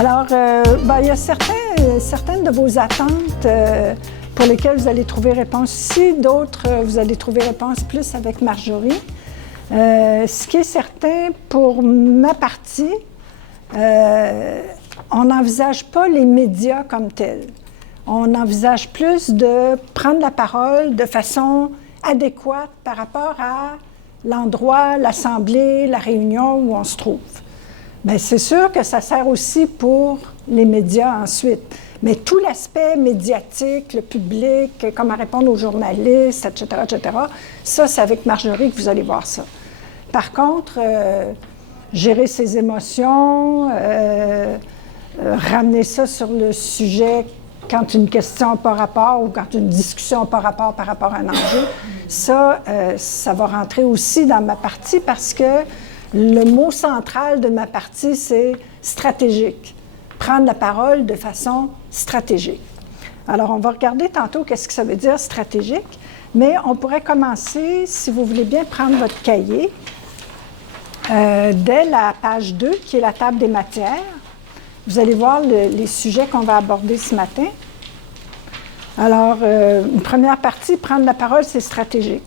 Alors, il y a certaines de vos attentes pour lesquelles vous allez trouver réponse ici, d'autres, vous allez trouver réponse plus avec Marjorie. Ce qui est certain, pour ma partie, on n'envisage pas les médias comme tels. On envisage plus de prendre la parole de façon adéquate par rapport à l'endroit, l'assemblée, la réunion où on se trouve. Bien, c'est sûr que ça sert aussi pour les médias ensuite. Mais tout l'aspect médiatique, le public, comment répondre aux journalistes, etc., ça, c'est avec Marjorie que vous allez voir ça. Par contre, gérer ses émotions, ramener ça sur le sujet quand une question n'a pas rapport ou quand une discussion n'a pas rapport par rapport à un enjeu, ça va rentrer aussi dans ma partie parce que le mot central de ma partie, c'est stratégique. Prendre la parole de façon stratégique. Alors, on va regarder tantôt qu'est-ce que ça veut dire stratégique, mais on pourrait commencer, si vous voulez bien, prendre votre cahier dès la page 2, qui est la table des matières. Vous allez voir les sujets qu'on va aborder ce matin. Alors, une première partie, prendre la parole, c'est stratégique.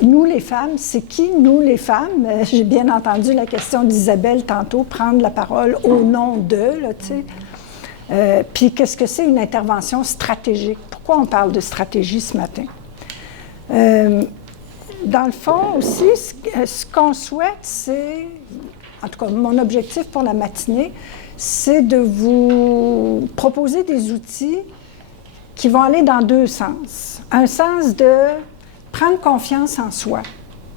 Nous, les femmes, c'est qui, nous, les femmes? J'ai bien entendu la question d'Isabelle tantôt, prendre la parole au nom d'eux, là, tu sais. Puis, qu'est-ce que c'est une intervention stratégique? Pourquoi on parle de stratégie ce matin? Dans le fond aussi, ce qu'on souhaite, c'est, en tout cas, mon objectif pour la matinée, c'est de vous proposer des outils qui vont aller dans deux sens. Un sens de prendre confiance en soi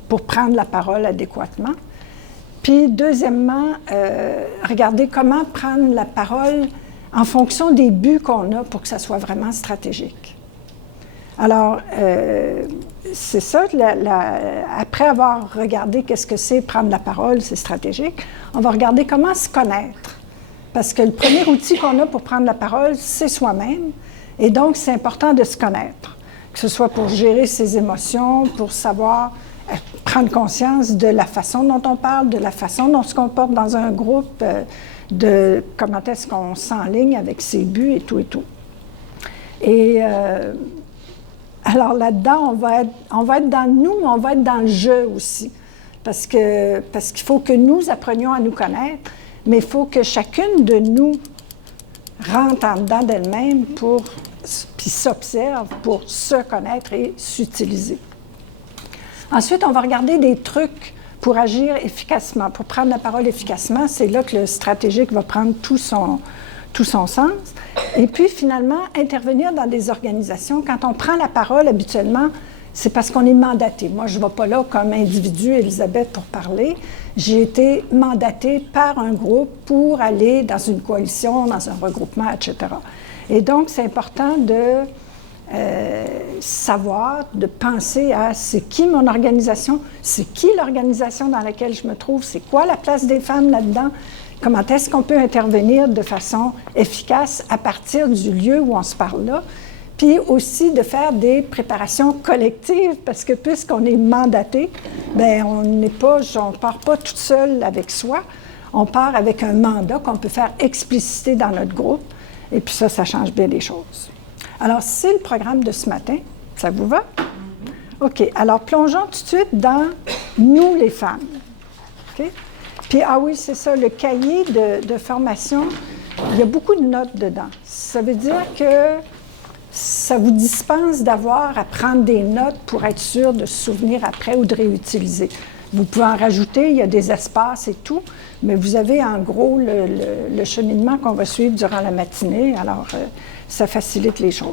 pour prendre la parole adéquatement. Puis, deuxièmement, regarder comment prendre la parole en fonction des buts qu'on a pour que ça soit vraiment stratégique. Alors, c'est ça, après avoir regardé qu'est-ce que c'est prendre la parole, c'est stratégique, on va regarder comment se connaître. Parce que le premier outil qu'on a pour prendre la parole, c'est soi-même. Et donc, c'est important de se connaître. Que ce soit pour gérer ses émotions, pour savoir prendre conscience de la façon dont on parle, de la façon dont on se comporte dans un groupe, de comment est-ce qu'on s'enligne avec ses buts et tout et tout. Et alors là-dedans, on va être dans le nous, mais on va être dans le je aussi. Parce qu'il faut que nous apprenions à nous connaître, mais il faut que chacune de nous rentre en dedans d'elle-même puis s'observe pour se connaître et s'utiliser. Ensuite, on va regarder des trucs pour agir efficacement, pour prendre la parole efficacement. C'est là que le stratégique va prendre tout son sens. Et puis, finalement, intervenir dans des organisations. Quand on prend la parole, habituellement, c'est parce qu'on est mandaté. Moi, je ne vais pas là comme individu, Elisabeth, pour parler. J'ai été mandatée par un groupe pour aller dans une coalition, dans un regroupement, etc. Et donc, c'est important de savoir, de penser à c'est qui mon organisation, c'est qui l'organisation dans laquelle je me trouve, c'est quoi la place des femmes là-dedans, comment est-ce qu'on peut intervenir de façon efficace à partir du lieu où on se parle là, puis aussi de faire des préparations collectives, parce que puisqu'on est mandaté, bien, on ne part pas toute seule avec soi, on part avec un mandat qu'on peut faire expliciter dans notre groupe, et puis ça change bien les choses. Alors, c'est le programme de ce matin. Ça vous va? OK. Alors, plongeons tout de suite dans « Nous, les femmes ». OK? Puis, oui, c'est ça, le cahier de formation, il y a beaucoup de notes dedans. Ça veut dire que ça vous dispense d'avoir à prendre des notes pour être sûr de se souvenir après ou de réutiliser. Vous pouvez en rajouter, il y a des espaces et tout, mais vous avez en gros le cheminement qu'on va suivre durant la matinée, alors ça facilite les choses.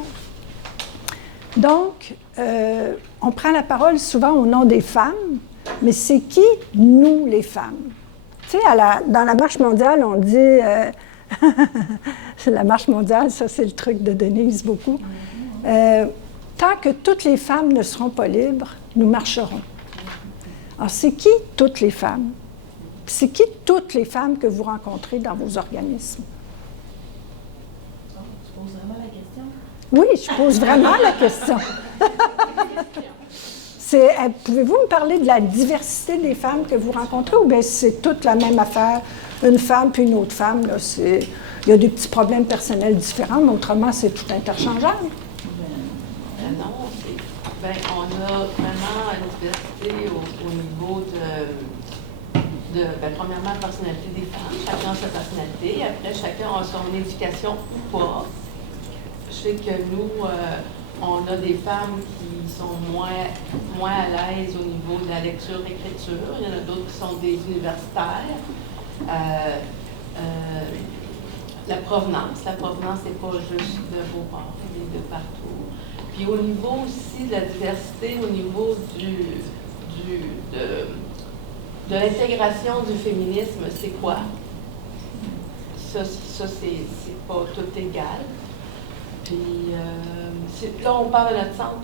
Donc, on prend la parole souvent au nom des femmes, mais c'est qui, nous, les femmes? Tu sais, dans la marche mondiale, on dit... la marche mondiale, ça, c'est le truc de Denise, beaucoup. Tant que toutes les femmes ne seront pas libres, nous marcherons. Alors, c'est qui toutes les femmes? C'est qui toutes les femmes que vous rencontrez dans vos organismes? Tu poses vraiment la question? Oui, je pose vraiment la question. Pouvez-vous me parler de la diversité des femmes que vous rencontrez ou bien c'est toute la même affaire, une femme puis une autre femme, là, il y a des petits problèmes personnels différents, mais autrement, c'est tout interchangeable? Non, on a vraiment une diversité au niveau premièrement, la personnalité des femmes. Chacun a sa personnalité. Après, chacun a son éducation ou pas. Je sais que nous, on a des femmes qui sont moins à l'aise au niveau de la lecture-écriture. Il y en a d'autres qui sont des universitaires. La provenance, c'est pas juste de Beauport, elle est de partout. Puis au niveau aussi de la diversité, au niveau de l'intégration du féminisme, c'est quoi? Ça c'est pas tout égal. Puis là, on parle de notre centre,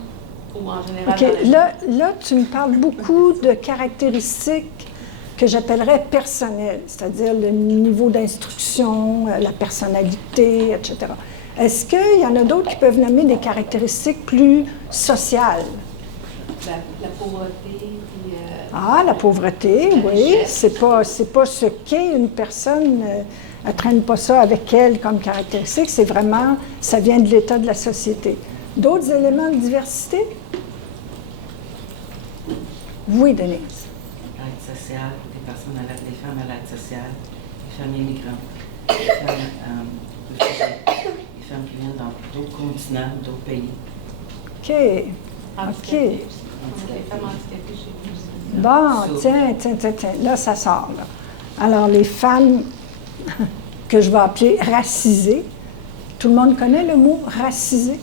ou en général. OK. Là, tu me parles beaucoup de caractéristiques que j'appellerais personnelles, c'est-à-dire le niveau d'instruction, la personnalité, etc. Est-ce qu'il y en a d'autres qui peuvent nommer des caractéristiques plus sociales? La pauvreté. Puis, la pauvreté, oui. C'est pas ce qu'est une personne. Elle ne traîne pas ça avec elle comme caractéristique. C'est vraiment, ça vient de l'état de la société. D'autres éléments de diversité? Oui, Denise. L'aide sociale, les femmes à l'aide sociale, les femmes immigrantes, les femmes qui viennent dans d'autres continents, d'autres pays. OK. Les femmes handicapées chez nous aussi. Bon, tiens. Là, ça sort. Là. Alors, les femmes que je vais appeler racisées, tout le monde connaît le mot racisé.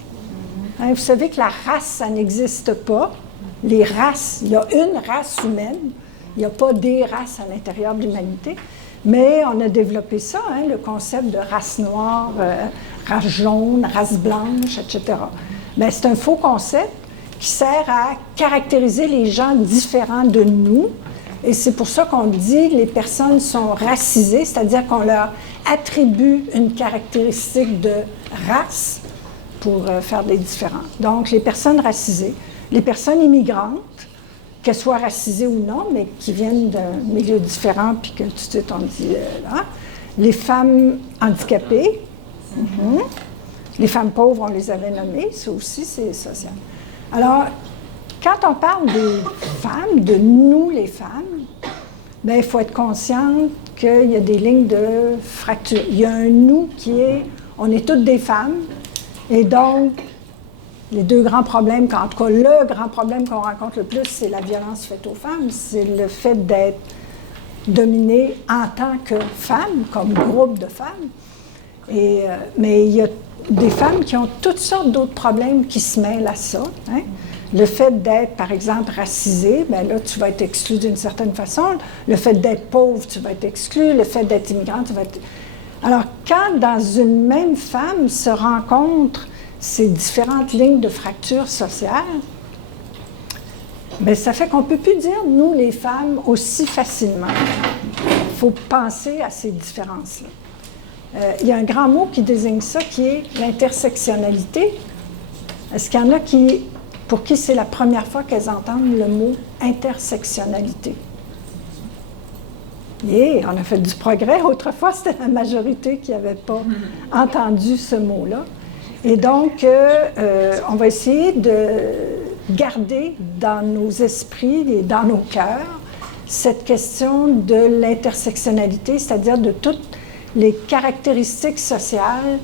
Hein, vous savez que la race, ça n'existe pas. Les races, il y a une race humaine, il n'y a pas des races à l'intérieur de l'humanité, mais on a développé ça, hein, le concept de race noire, race jaune, race blanche, etc. Mais c'est un faux concept qui sert à caractériser les gens différents de nous, et c'est pour ça qu'on dit que les personnes sont racisées, c'est-à-dire qu'on leur attribue une caractéristique de race pour faire des différences. Donc, les personnes racisées, les personnes immigrantes, qu'elles soient racisées ou non, mais qui viennent d'un milieu différent, puis que tout de suite on dit là. Les femmes handicapées, les femmes pauvres, on les avait nommées, ça aussi c'est social. Alors, quand on parle des femmes, de nous les femmes, bien, il faut être consciente qu'il y a des lignes de fracture. Il y a un nous qui est, on est toutes des femmes, et donc, les deux grands problèmes, en tout cas, le grand problème qu'on rencontre le plus, c'est la violence faite aux femmes. C'est le fait d'être dominé en tant que femme, comme groupe de femmes. Mais il y a des femmes qui ont toutes sortes d'autres problèmes qui se mêlent à ça. Hein? Le fait d'être, par exemple, racisé, bien là, tu vas être exclu d'une certaine façon. Le fait d'être pauvre, tu vas être exclu. Le fait d'être immigrante, tu vas être... Alors, quand dans une même femme se rencontrent ces différentes lignes de fracture sociale, bien, ça fait qu'on ne peut plus dire « nous, les femmes » aussi facilement. Il faut penser à ces différences-là. Il y a un grand mot qui désigne ça, qui est l'intersectionnalité. Est-ce qu'il y en a pour qui c'est la première fois qu'elles entendent le mot intersectionnalité? Yeah, on a fait du progrès. Autrefois, c'était la majorité qui n'avait pas entendu ce mot-là. Et donc, on va essayer de garder dans nos esprits et dans nos cœurs cette question de l'intersectionnalité, c'est-à-dire de toutes les caractéristiques sociales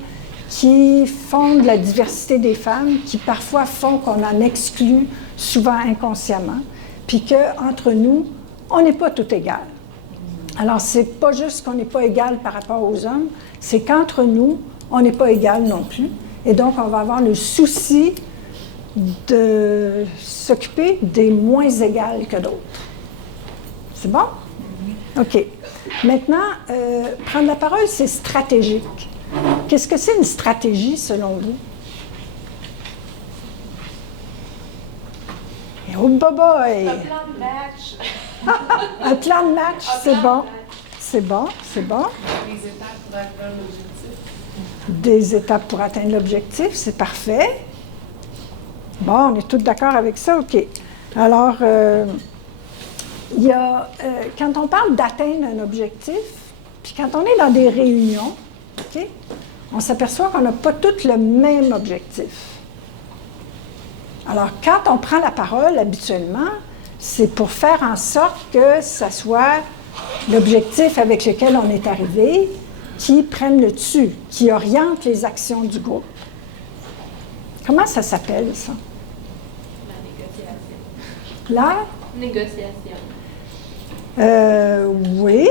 qui font de la diversité des femmes, qui parfois font qu'on en exclut, souvent inconsciemment, puis qu'entre nous, on n'est pas tout égal. Alors, c'est pas juste qu'on n'est pas égal par rapport aux hommes, c'est qu'entre nous, on n'est pas égal non plus. Et donc, on va avoir le souci de s'occuper des moins égales que d'autres. C'est bon? OK. Maintenant, prendre la parole, c'est stratégique. Qu'est-ce que c'est une stratégie, selon vous? Et oh, boboy! Un plan de match. Un plan de match, c'est bon. C'est bon, c'est bon. Des étapes pour atteindre l'objectif. Des étapes pour atteindre l'objectif, c'est parfait. Bon, on est tous d'accord avec ça, OK. Alors, il y a, quand on parle d'atteindre un objectif, puis quand on est dans des réunions, OK, on s'aperçoit qu'on n'a pas tous le même objectif. Alors, quand on prend la parole, habituellement, c'est pour faire en sorte que ça soit l'objectif avec lequel on est arrivé qui prenne le dessus, qui oriente les actions du groupe. Comment ça s'appelle, ça? La La négociation. oui.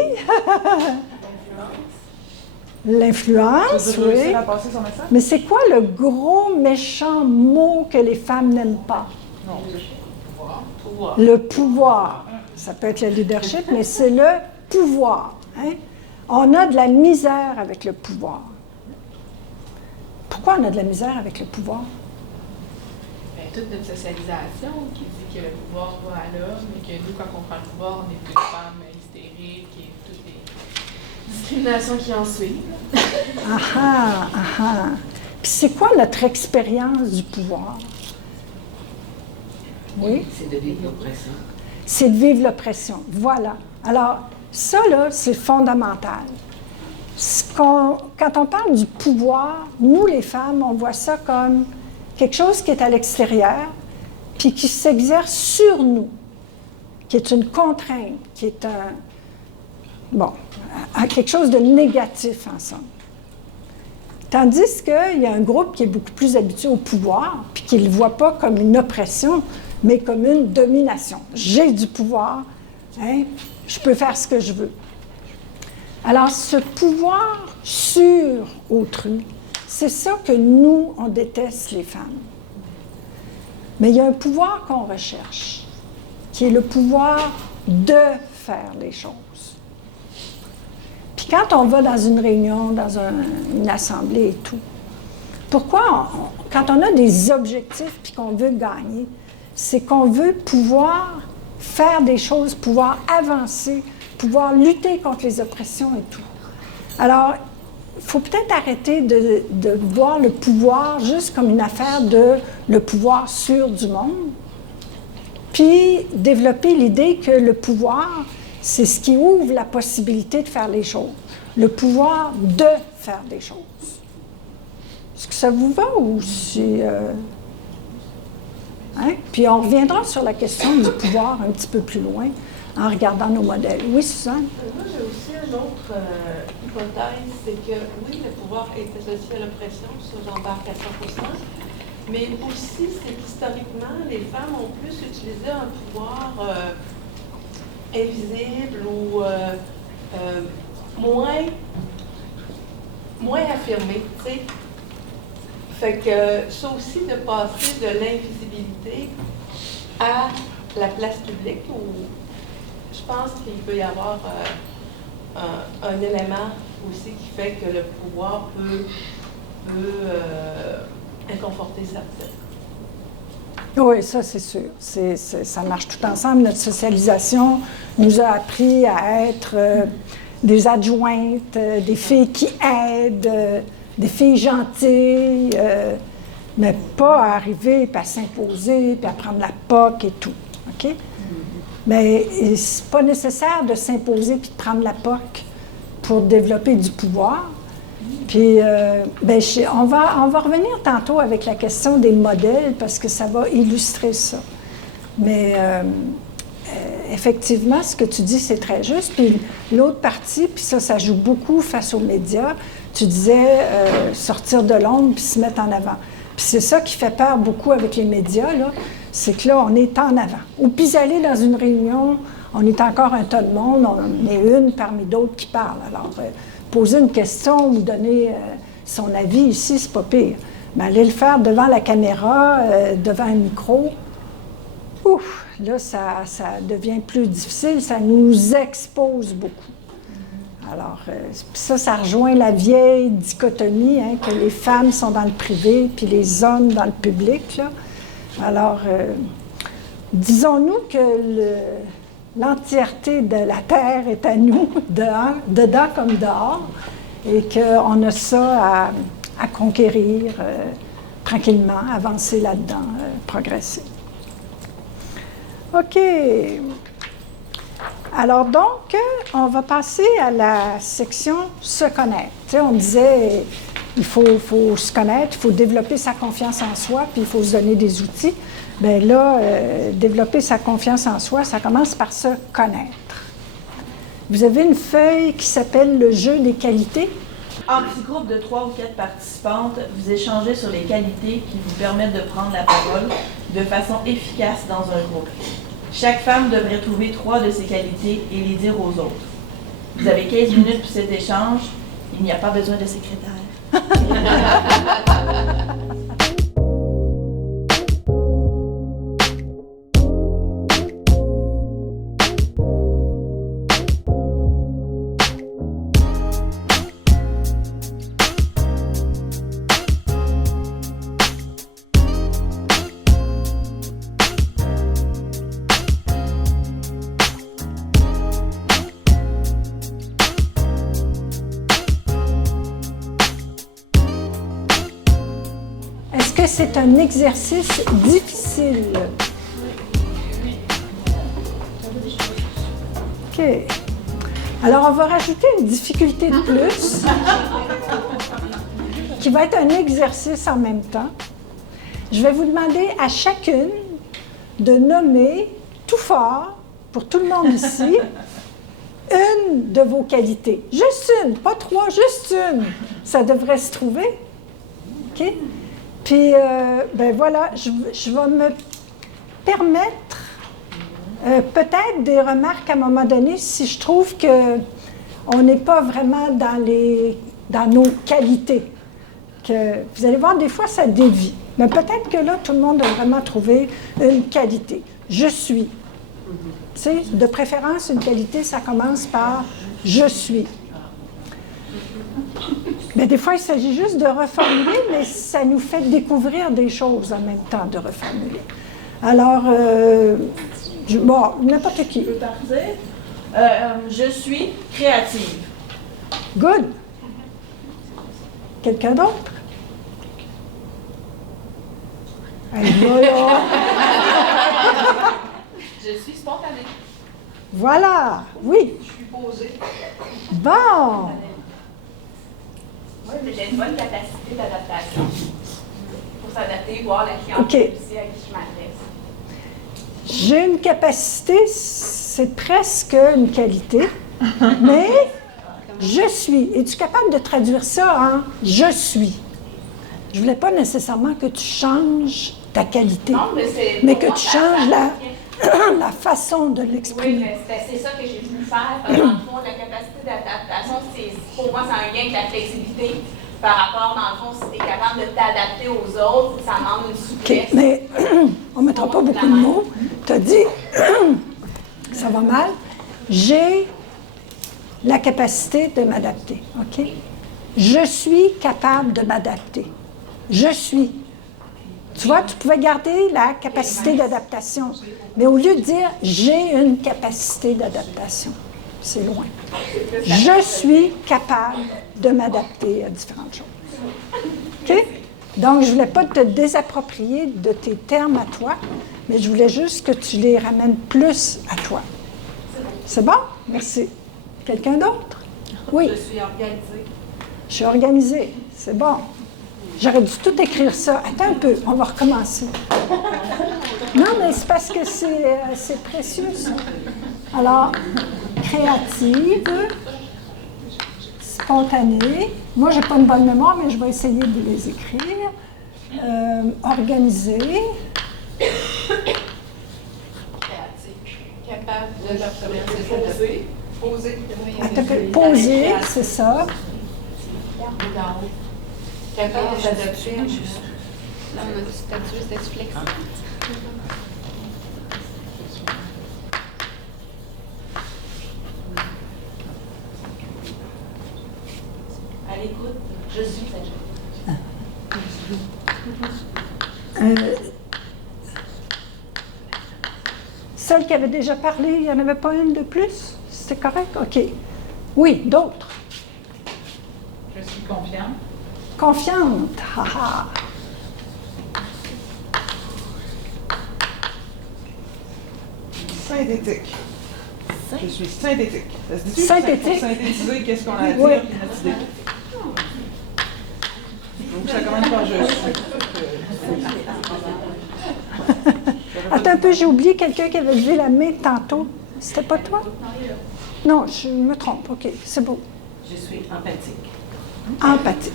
L'influence, oui. Réussir à passer son message? Mais c'est quoi le gros méchant mot que les femmes n'aiment pas? Non. Pouvoir. Le pouvoir. Ça peut être le leadership, mais c'est le pouvoir. Hein? On a de la misère avec le pouvoir. Pourquoi on a de la misère avec le pouvoir? Ben, toute notre socialisation qui dit que le pouvoir va à l'homme et que nous, quand on prend le pouvoir, on est plus femmes hystériques et toutes les discriminations qui en suivent. Ah, ah, ah. Puis c'est quoi notre expérience du pouvoir? Oui? C'est de vivre l'oppression. C'est de vivre l'oppression. Voilà. Alors, ça, là, c'est fondamental. Quand on parle du pouvoir, nous, les femmes, on voit ça comme quelque chose qui est à l'extérieur, puis qui s'exerce sur nous, qui est une contrainte, qui est quelque chose de négatif en somme. Tandis qu'il y a un groupe qui est beaucoup plus habitué au pouvoir, puis qui ne le voit pas comme une oppression, mais comme une domination. J'ai du pouvoir, hein, je peux faire ce que je veux. Alors, ce pouvoir sur autrui, c'est ça que nous, on déteste les femmes. Mais il y a un pouvoir qu'on recherche, qui est le pouvoir de faire les choses. Puis quand on va dans une réunion, dans une assemblée et tout, pourquoi, quand on a des objectifs puis qu'on veut gagner, c'est qu'on veut pouvoir faire des choses, pouvoir avancer, pouvoir lutter contre les oppressions et tout. Alors, il faut peut-être arrêter de voir le pouvoir juste comme une affaire de le pouvoir sur du monde, puis développer l'idée que le pouvoir, c'est ce qui ouvre la possibilité de faire les choses. Le pouvoir de faire des choses. Est-ce que ça vous va ou c'est... Hein? Puis on reviendra sur la question du pouvoir un petit peu plus loin en regardant nos modèles. Oui, Suzanne? Moi, j'ai aussi une autre hypothèse, c'est que oui, le pouvoir est associé à l'oppression, ça j'embarque à 100%, mais aussi c'est qu'historiquement, les femmes ont plus utilisé un pouvoir invisible ou moins affirmé, tu sais. Fait que ça aussi de passer de l'invisibilité à la place publique, où je pense qu'il peut y avoir un élément aussi qui fait que le pouvoir peut inconforter certaines. Oui, ça c'est sûr. Ça marche tout ensemble. Notre socialisation nous a appris à être des adjointes, des filles qui aident, des filles gentilles, mais pas à arriver, puis à s'imposer, puis à prendre la POC et tout. OK? Mais c'est pas nécessaire de s'imposer puis de prendre la POC pour développer du pouvoir. Puis, on va revenir tantôt avec la question des modèles parce que ça va illustrer ça. Mais effectivement, ce que tu dis, c'est très juste. Puis l'autre partie, puis ça joue beaucoup face aux médias. Tu disais sortir de l'ombre puis se mettre en avant. Puis c'est ça qui fait peur beaucoup avec les médias, là. C'est que là, on est en avant. Ou puis aller dans une réunion, on est encore un tas de monde, on est une parmi d'autres qui parlent. Alors, poser une question ou donner son avis ici, c'est pas pire. Mais aller le faire devant la caméra, devant un micro, ouf, là, ça devient plus difficile, ça nous expose beaucoup. Alors, ça rejoint la vieille dichotomie, hein, que les femmes sont dans le privé puis les hommes dans le public, là. Alors, disons-nous que l'entièreté de la Terre est à nous, dedans comme dehors, et qu'on a ça à conquérir tranquillement, avancer là-dedans, progresser. OK. Alors donc, on va passer à la section « Se connaître ». Tu sais, on disait, il faut se connaître, il faut développer sa confiance en soi, puis il faut se donner des outils. Bien là, développer sa confiance en soi, ça commence par se connaître. Vous avez une feuille qui s'appelle « Le jeu des qualités ». En petit groupe de 3 ou 4 participantes, vous échangez sur les qualités qui vous permettent de prendre la parole de façon efficace dans un groupe. Chaque femme devrait trouver 3 de ces qualités et les dire aux autres. Vous avez 15 minutes pour cet échange. Il n'y a pas besoin de secrétaire. Est-ce que c'est un exercice difficile? OK. Alors, on va rajouter une difficulté de plus qui va être un exercice en même temps. Je vais vous demander à chacune de nommer tout fort, pour tout le monde ici, une de vos qualités. Juste une, pas 3, juste une. Ça devrait se trouver. OK? Puis, ben voilà, je vais me permettre peut-être des remarques à un moment donné si je trouve qu'on n'est pas vraiment dans nos qualités. Que, vous allez voir, des fois, ça dévie. Mais peut-être que là, tout le monde a vraiment trouvé une qualité. Je suis. Tu sais, de préférence, une qualité, ça commence par « je suis ». Mais des fois, il s'agit juste de reformuler, mais ça nous fait découvrir des choses en même temps de reformuler. Alors, bon, n'importe qui. Je peux partir. Je suis créative. Good. Quelqu'un d'autre? Allez, voilà. Je suis spontanée. Voilà, oui. Je suis posée. Bon. Oui, mais j'ai une bonne capacité d'adaptation pour s'adapter, voir la clientèle OK. aussi à qui je m'adresse. J'ai une capacité, c'est presque une qualité, mais je suis. Es-tu capable de traduire ça en « je suis ». Je ne voulais pas nécessairement que tu changes ta qualité, Non, mais c'est. mais pour que moi, tu ça- changes ça- la façon de Oui, l'exprimer. mais c'est ça que j'ai voulu faire. Parce que dans le fond, la capacité d'adaptation, pour moi, c'est un lien avec la flexibilité. Par rapport, dans le fond, si tu es capable de t'adapter aux autres, ça demande une OK, souplesse. mais on ne mettra pas beaucoup de mots. Tu as dit, ça va mal, j'ai la capacité de m'adapter. OK? Je suis capable de m'adapter. Je suis. Tu vois, tu pouvais garder la capacité d'adaptation, mais au lieu de dire « j'ai une capacité d'adaptation », c'est loin. Je suis capable de m'adapter à différentes choses. OK? Donc, je ne voulais pas te désapproprier de tes termes à toi, mais je voulais juste que tu les ramènes plus à toi. C'est bon? Merci. Quelqu'un d'autre? Oui. Je suis organisée. Je suis organisée. C'est bon. J'aurais dû tout écrire ça. Attends un peu, on va recommencer. Non, mais c'est parce que c'est précieux, ça. Alors, créative, spontanée. Moi, je n'ai pas une bonne mémoire, mais je vais essayer de les écrire. Organisée. Créative. Capable de poser. Poser. Attends un peu. Posée, c'est ça. Capable d'adapter. Là, on a du statut, c'était flexible. À l'écoute, je suis cette Celle qui avait déjà parlé, il n'y en avait pas une de plus? C'était correct? OK. Oui, d'autres? Je suis confiante. Confiante. Haha. Synthétique. Je suis synthétique. Ça se dit-tu? Synthétique. Pour synthétiser, qu'est-ce qu'on a à dire, Oui. puis notre idée. Donc, ça commence par je suis. Attends un peu, j'ai oublié quelqu'un qui avait levé la main tantôt. C'était pas toi? Non, je me trompe. OK, c'est beau. Je suis empathique. Empathique.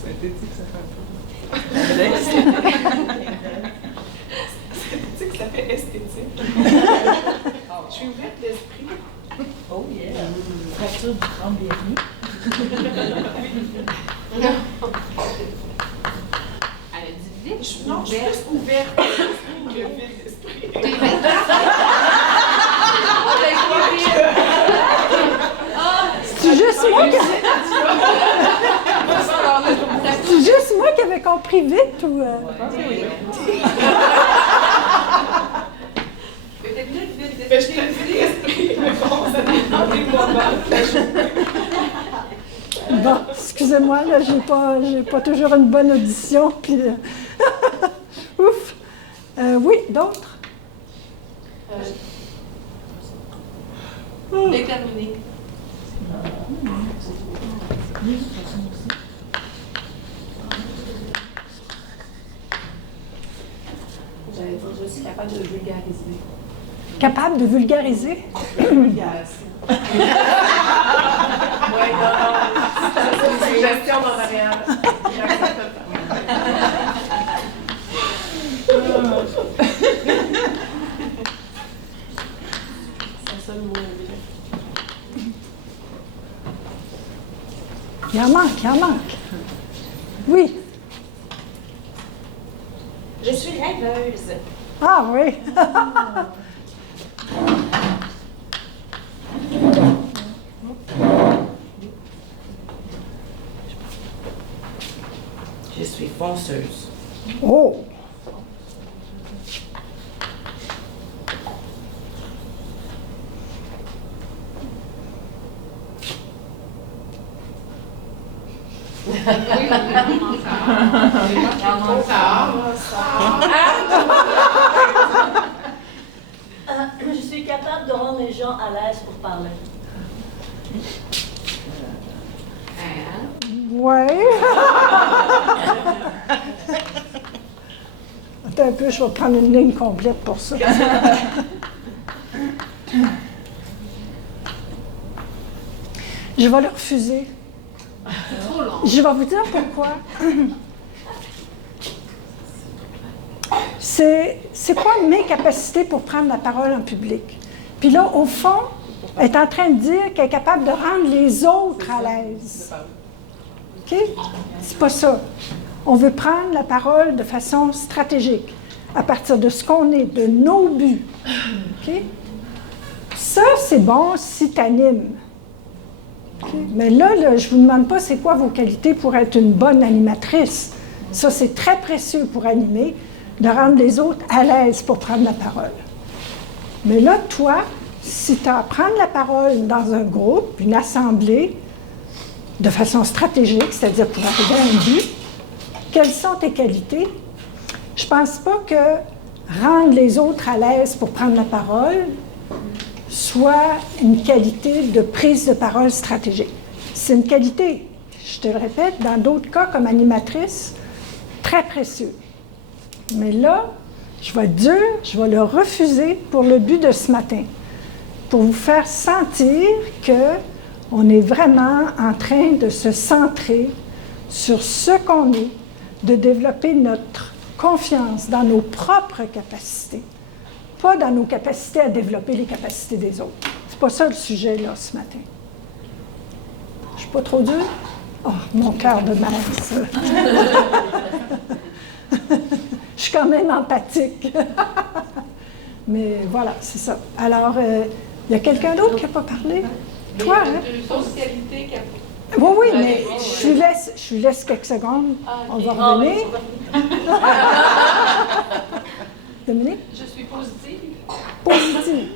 Synthétique, ça fait un peu. Synthétique, ça fait esthétique. Je suis ouverte d'esprit. Oh yeah! Fracture du cranberry. Elle a dit vite. Non, je suis plus ouverte d'esprit que vide d'esprit. C'est juste moi qui... C'est juste moi qui avais compris vite ou... Peut-être vite Je d'esprit. t'ai dit esprit, mais bon, ça dépend des moments. Bon, excusez-moi, là, j'ai pas toujours une bonne audition, puis... Ouf! Oui, d'autres? Déterminé. J'allais dire, je suis capable de vulgariser. Capable de vulgariser? Vulgarisation. Oui, non. C'est une suggestion dans Marianne. J'accepte pas. C'est ça le mot. Il en manque, il en manque. Oui. Je suis rêveuse. Ah oui. Je suis fonceuse. Oh! Trop tard. Je suis capable de rendre les gens à l'aise pour parler. Ouais. Attends un peu, je vais prendre une ligne complète pour ça. Je vais le refuser. Je vais vous dire pourquoi. C'est quoi mes capacités pour prendre la parole en public? Puis là, au fond, elle est en train de dire qu'elle est capable de rendre les autres à l'aise. OK? C'est pas ça. On veut prendre la parole de façon stratégique, à partir de ce qu'on est, de nos buts. OK? Ça, c'est bon si tu animes. Okay? Mais là, je ne vous demande pas c'est quoi vos qualités pour être une bonne animatrice. Ça, c'est très précieux pour animer, de rendre les autres à l'aise pour prendre la parole. Mais là, toi, si tu as à prendre la parole dans un groupe, une assemblée, de façon stratégique, c'est-à-dire pour arriver à un but, quelles sont tes qualités? Je ne pense pas que rendre les autres à l'aise pour prendre la parole soit une qualité de prise de parole stratégique. C'est une qualité, je te le répète, dans d'autres cas comme animatrice, très précieux. Mais là, je vais être dure, je vais le refuser pour le but de ce matin, pour vous faire sentir qu'on est vraiment en train de se centrer sur ce qu'on est, de développer notre confiance dans nos propres capacités, pas dans nos capacités à développer les capacités des autres. C'est pas ça le sujet, là, ce matin. Je suis pas trop dure? Oh, mon cœur de mère, ça. Je suis quand même empathique. Mais voilà, c'est ça. Alors, il y a quelqu'un d'autre qui n'a pas parlé? Toi, hein? Une autre qualité qu'elle Oui, oui, mais je lui laisse quelques secondes. On va revenir. Dominique? Je suis positive. Positive.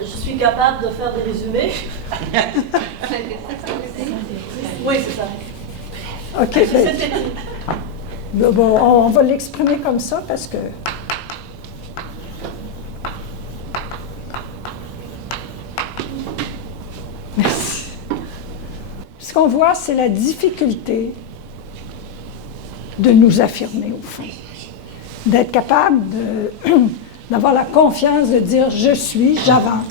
Je suis capable de faire des résumés. Oui, c'est ça. OK. Bon, on va l'exprimer comme ça parce que... Merci. Ce qu'on voit, c'est la difficulté de nous affirmer, au fond. D'être capable d'avoir la confiance de dire « je suis, j'avance ».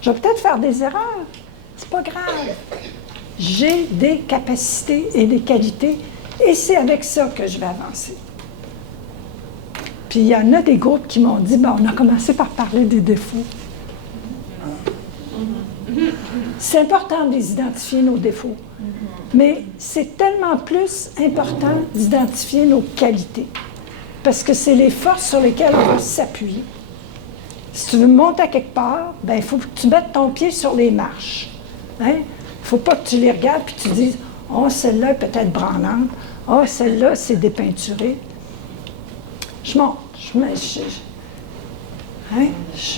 Je vais peut-être faire des erreurs, c'est pas grave. J'ai des capacités et des qualités et c'est avec ça que je vais avancer. Puis il y en a des groupes qui m'ont dit, on a commencé par parler des défauts. C'est important de les identifier, nos défauts. Mais c'est tellement plus important d'identifier nos qualités. Parce que c'est les forces sur lesquelles on va s'appuyer. Si tu veux monter à quelque part, il faut que tu mettes ton pied sur les marches. Il ne faut pas que tu les regardes et tu dises « Oh, celle-là est peut-être branlante. Oh, celle-là, c'est dépeinturé. » Je monte. Je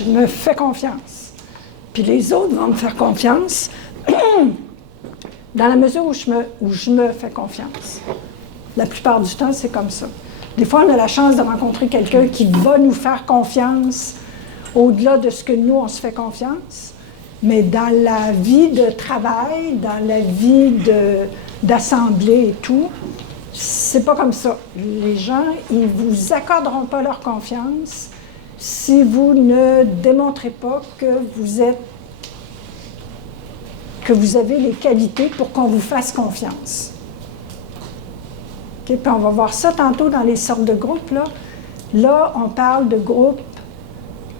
me fais confiance. Puis les autres vont me faire confiance dans la mesure où je me fais confiance. La plupart du temps, c'est comme ça. Des fois, on a la chance de rencontrer quelqu'un qui va nous faire confiance au-delà de ce que nous, on se fait confiance. Mais dans la vie de travail, dans la vie d'assemblée et tout, c'est pas comme ça. Les gens, ils vous accorderont pas leur confiance si vous ne démontrez pas que vous avez les qualités pour qu'on vous fasse confiance. Okay? Puis on va voir ça tantôt dans les sortes de groupes. Là, on parle de groupes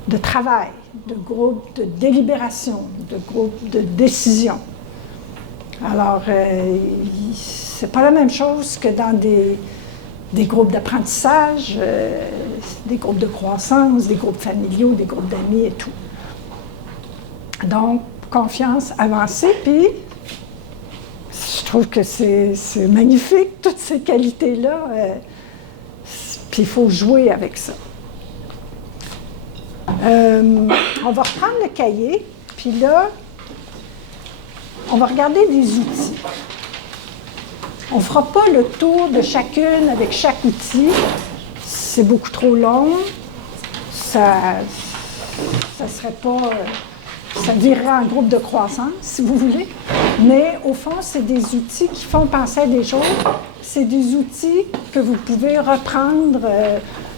de travail, de groupes de délibération, de groupes de décision. Alors, c'est pas la même chose que dans des groupes d'apprentissage, des groupes de croissance, des groupes familiaux, des groupes d'amis et tout. Donc, confiance avancée, puis je trouve que c'est magnifique, toutes ces qualités-là. Puis il faut jouer avec ça. On va reprendre le cahier, puis là, on va regarder des outils. On ne fera pas le tour de chacune avec chaque outil. C'est beaucoup trop long. Ça serait pas... ça virerait en groupe de croissance, si vous voulez. Mais au fond, c'est des outils qui font penser à des choses. C'est des outils que vous pouvez reprendre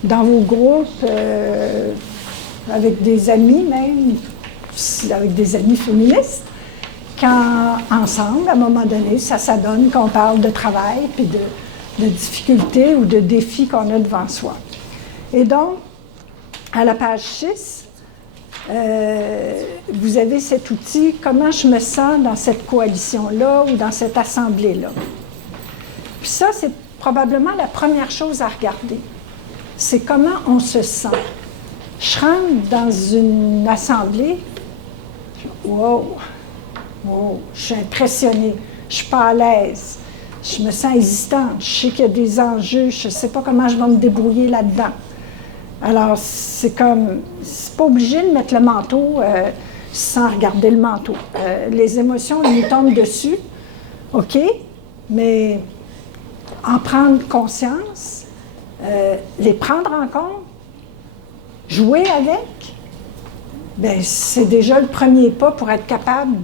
dans vos groupes, avec des amis même, avec des amis féministes, quand ensemble, à un moment donné, ça s'adonne qu'on parle de travail, puis de difficultés ou de défis qu'on a devant soi. Et donc, à la page 6, vous avez cet outil, comment je me sens dans cette coalition-là ou dans cette assemblée-là. Puis ça, c'est probablement la première chose à regarder. C'est comment on se sent. Je rentre dans une assemblée, wow, je suis impressionnée, je suis pas à l'aise, je me sens hésitante, je sais qu'il y a des enjeux, je ne sais pas comment je vais me débrouiller là-dedans. Alors, c'est pas obligé de mettre le manteau sans regarder le manteau. Les émotions, elles nous tombent dessus, OK, mais en prendre conscience, les prendre en compte, jouer avec, bien, c'est déjà le premier pas pour être capable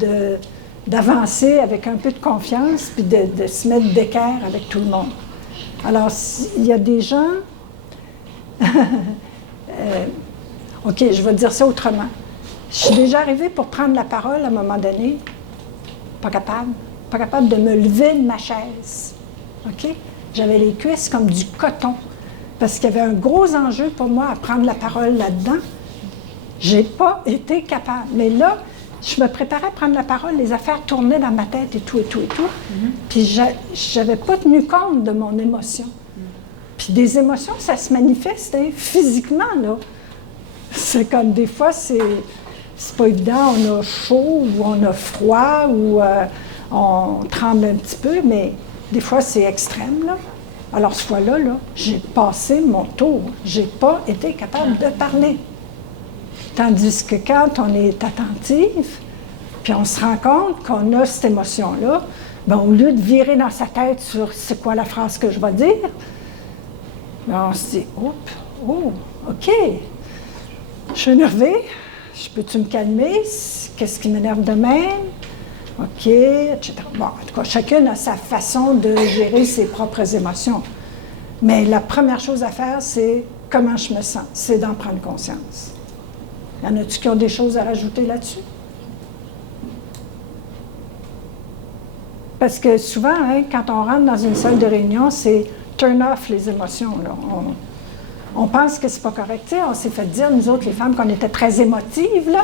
d'avancer avec un peu de confiance puis de se mettre d'équerre avec tout le monde. Alors, il y a des gens... OK, je vais dire ça autrement. Je suis déjà arrivée pour prendre la parole à un moment donné, pas capable de me lever de ma chaise. OK? J'avais les cuisses comme du coton, parce qu'il y avait un gros enjeu pour moi à prendre la parole là-dedans. J'ai pas été capable. Mais là, je me préparais à prendre la parole, les affaires tournaient dans ma tête et tout, et tout, et tout. Puis j'avais pas tenu compte de mon émotion. Puis des émotions, ça se manifeste physiquement, là. C'est comme des fois, c'est pas évident, on a chaud ou on a froid ou on tremble un petit peu, mais des fois, c'est extrême, là. Alors, ce fois-là, j'ai passé mon tour. J'ai pas été capable de parler. Tandis que quand on est attentif, puis on se rend compte qu'on a cette émotion-là, bien, au lieu de virer dans sa tête sur c'est quoi la phrase que je vais dire, bien, on se dit, oh, OK, je suis énervée, peux-tu me calmer? Qu'est-ce qui m'énerve de même? OK, etc. Bon, en tout cas, chacune a sa façon de gérer ses propres émotions. Mais la première chose à faire, c'est comment je me sens. C'est d'en prendre conscience. Y en a-tu qui ont des choses à rajouter là-dessus? Parce que souvent, hein, quand on rentre dans une salle de réunion, c'est turn off les émotions. Là. On pense que c'est pas correct. Tu sais, on s'est fait dire, nous autres, les femmes, qu'on était très émotives, là.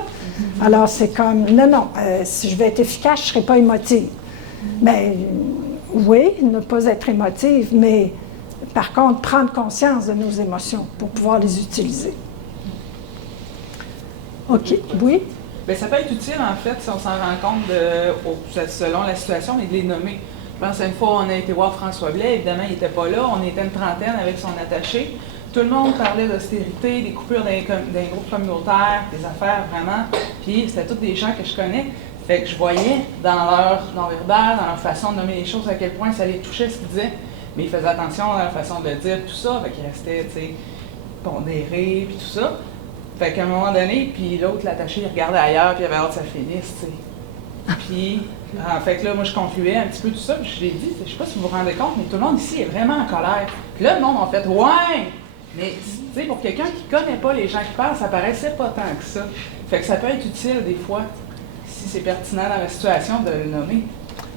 Alors, c'est comme, non, si je veux être efficace, je ne serai pas émotive. Mais oui, ne pas être émotive, mais par contre, prendre conscience de nos émotions pour pouvoir les utiliser. OK, oui? Bien, ça peut être utile, en fait, si on s'en rend compte selon la situation, mais de les nommer. Je pense qu'une fois, on a été voir François Blais, évidemment, il n'était pas là, on était une trentaine avec son attaché. Tout le monde parlait d'austérité, des coupures d'un groupe communautaire, des affaires, vraiment. Puis, c'était toutes des gens que je connais. Fait que je voyais dans leur non-verbal, dans leur façon de nommer les choses, à quel point ça les touchait ce qu'ils disaient. Mais ils faisaient attention à leur façon de le dire, tout ça. Fait qu'ils restaient, tu sais, pondérés, puis tout ça. Fait qu'à un moment donné, puis l'autre, l'attaché, il regardait ailleurs, puis il avait hâte que ça finisse, tu sais. Puis, fait que là, moi, je concluais un petit peu tout ça, puis je l'ai dit, je sais pas si vous vous rendez compte, mais tout le monde ici est vraiment en colère. Puis là, le monde, en fait, ouais! Mais, tu sais, pour quelqu'un qui ne connaît pas les gens qui parlent, ça paraissait pas tant que ça. Fait que ça peut être utile, des fois, si c'est pertinent dans la situation, de le nommer.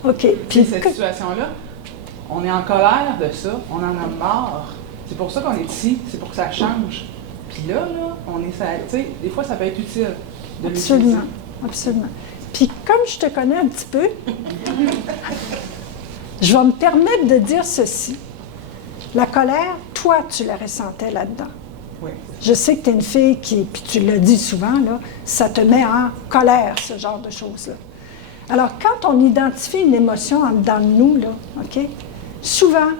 OK. Puis cette situation-là, on est en colère de ça, on en a marre. C'est pour ça qu'on est ici, c'est pour que ça change. Puis là, on est, tu sais, des fois, ça peut être utile de l'utiliser. Absolument, absolument. Puis comme je te connais un petit peu, je vais me permettre de dire ceci. La colère, toi, tu la ressentais là-dedans. Oui. Je sais que tu es une fille qui, puis tu le dis souvent, là, ça te met en colère, ce genre de choses-là. Alors, quand on identifie une émotion en dedans de nous, là, OK, souvent,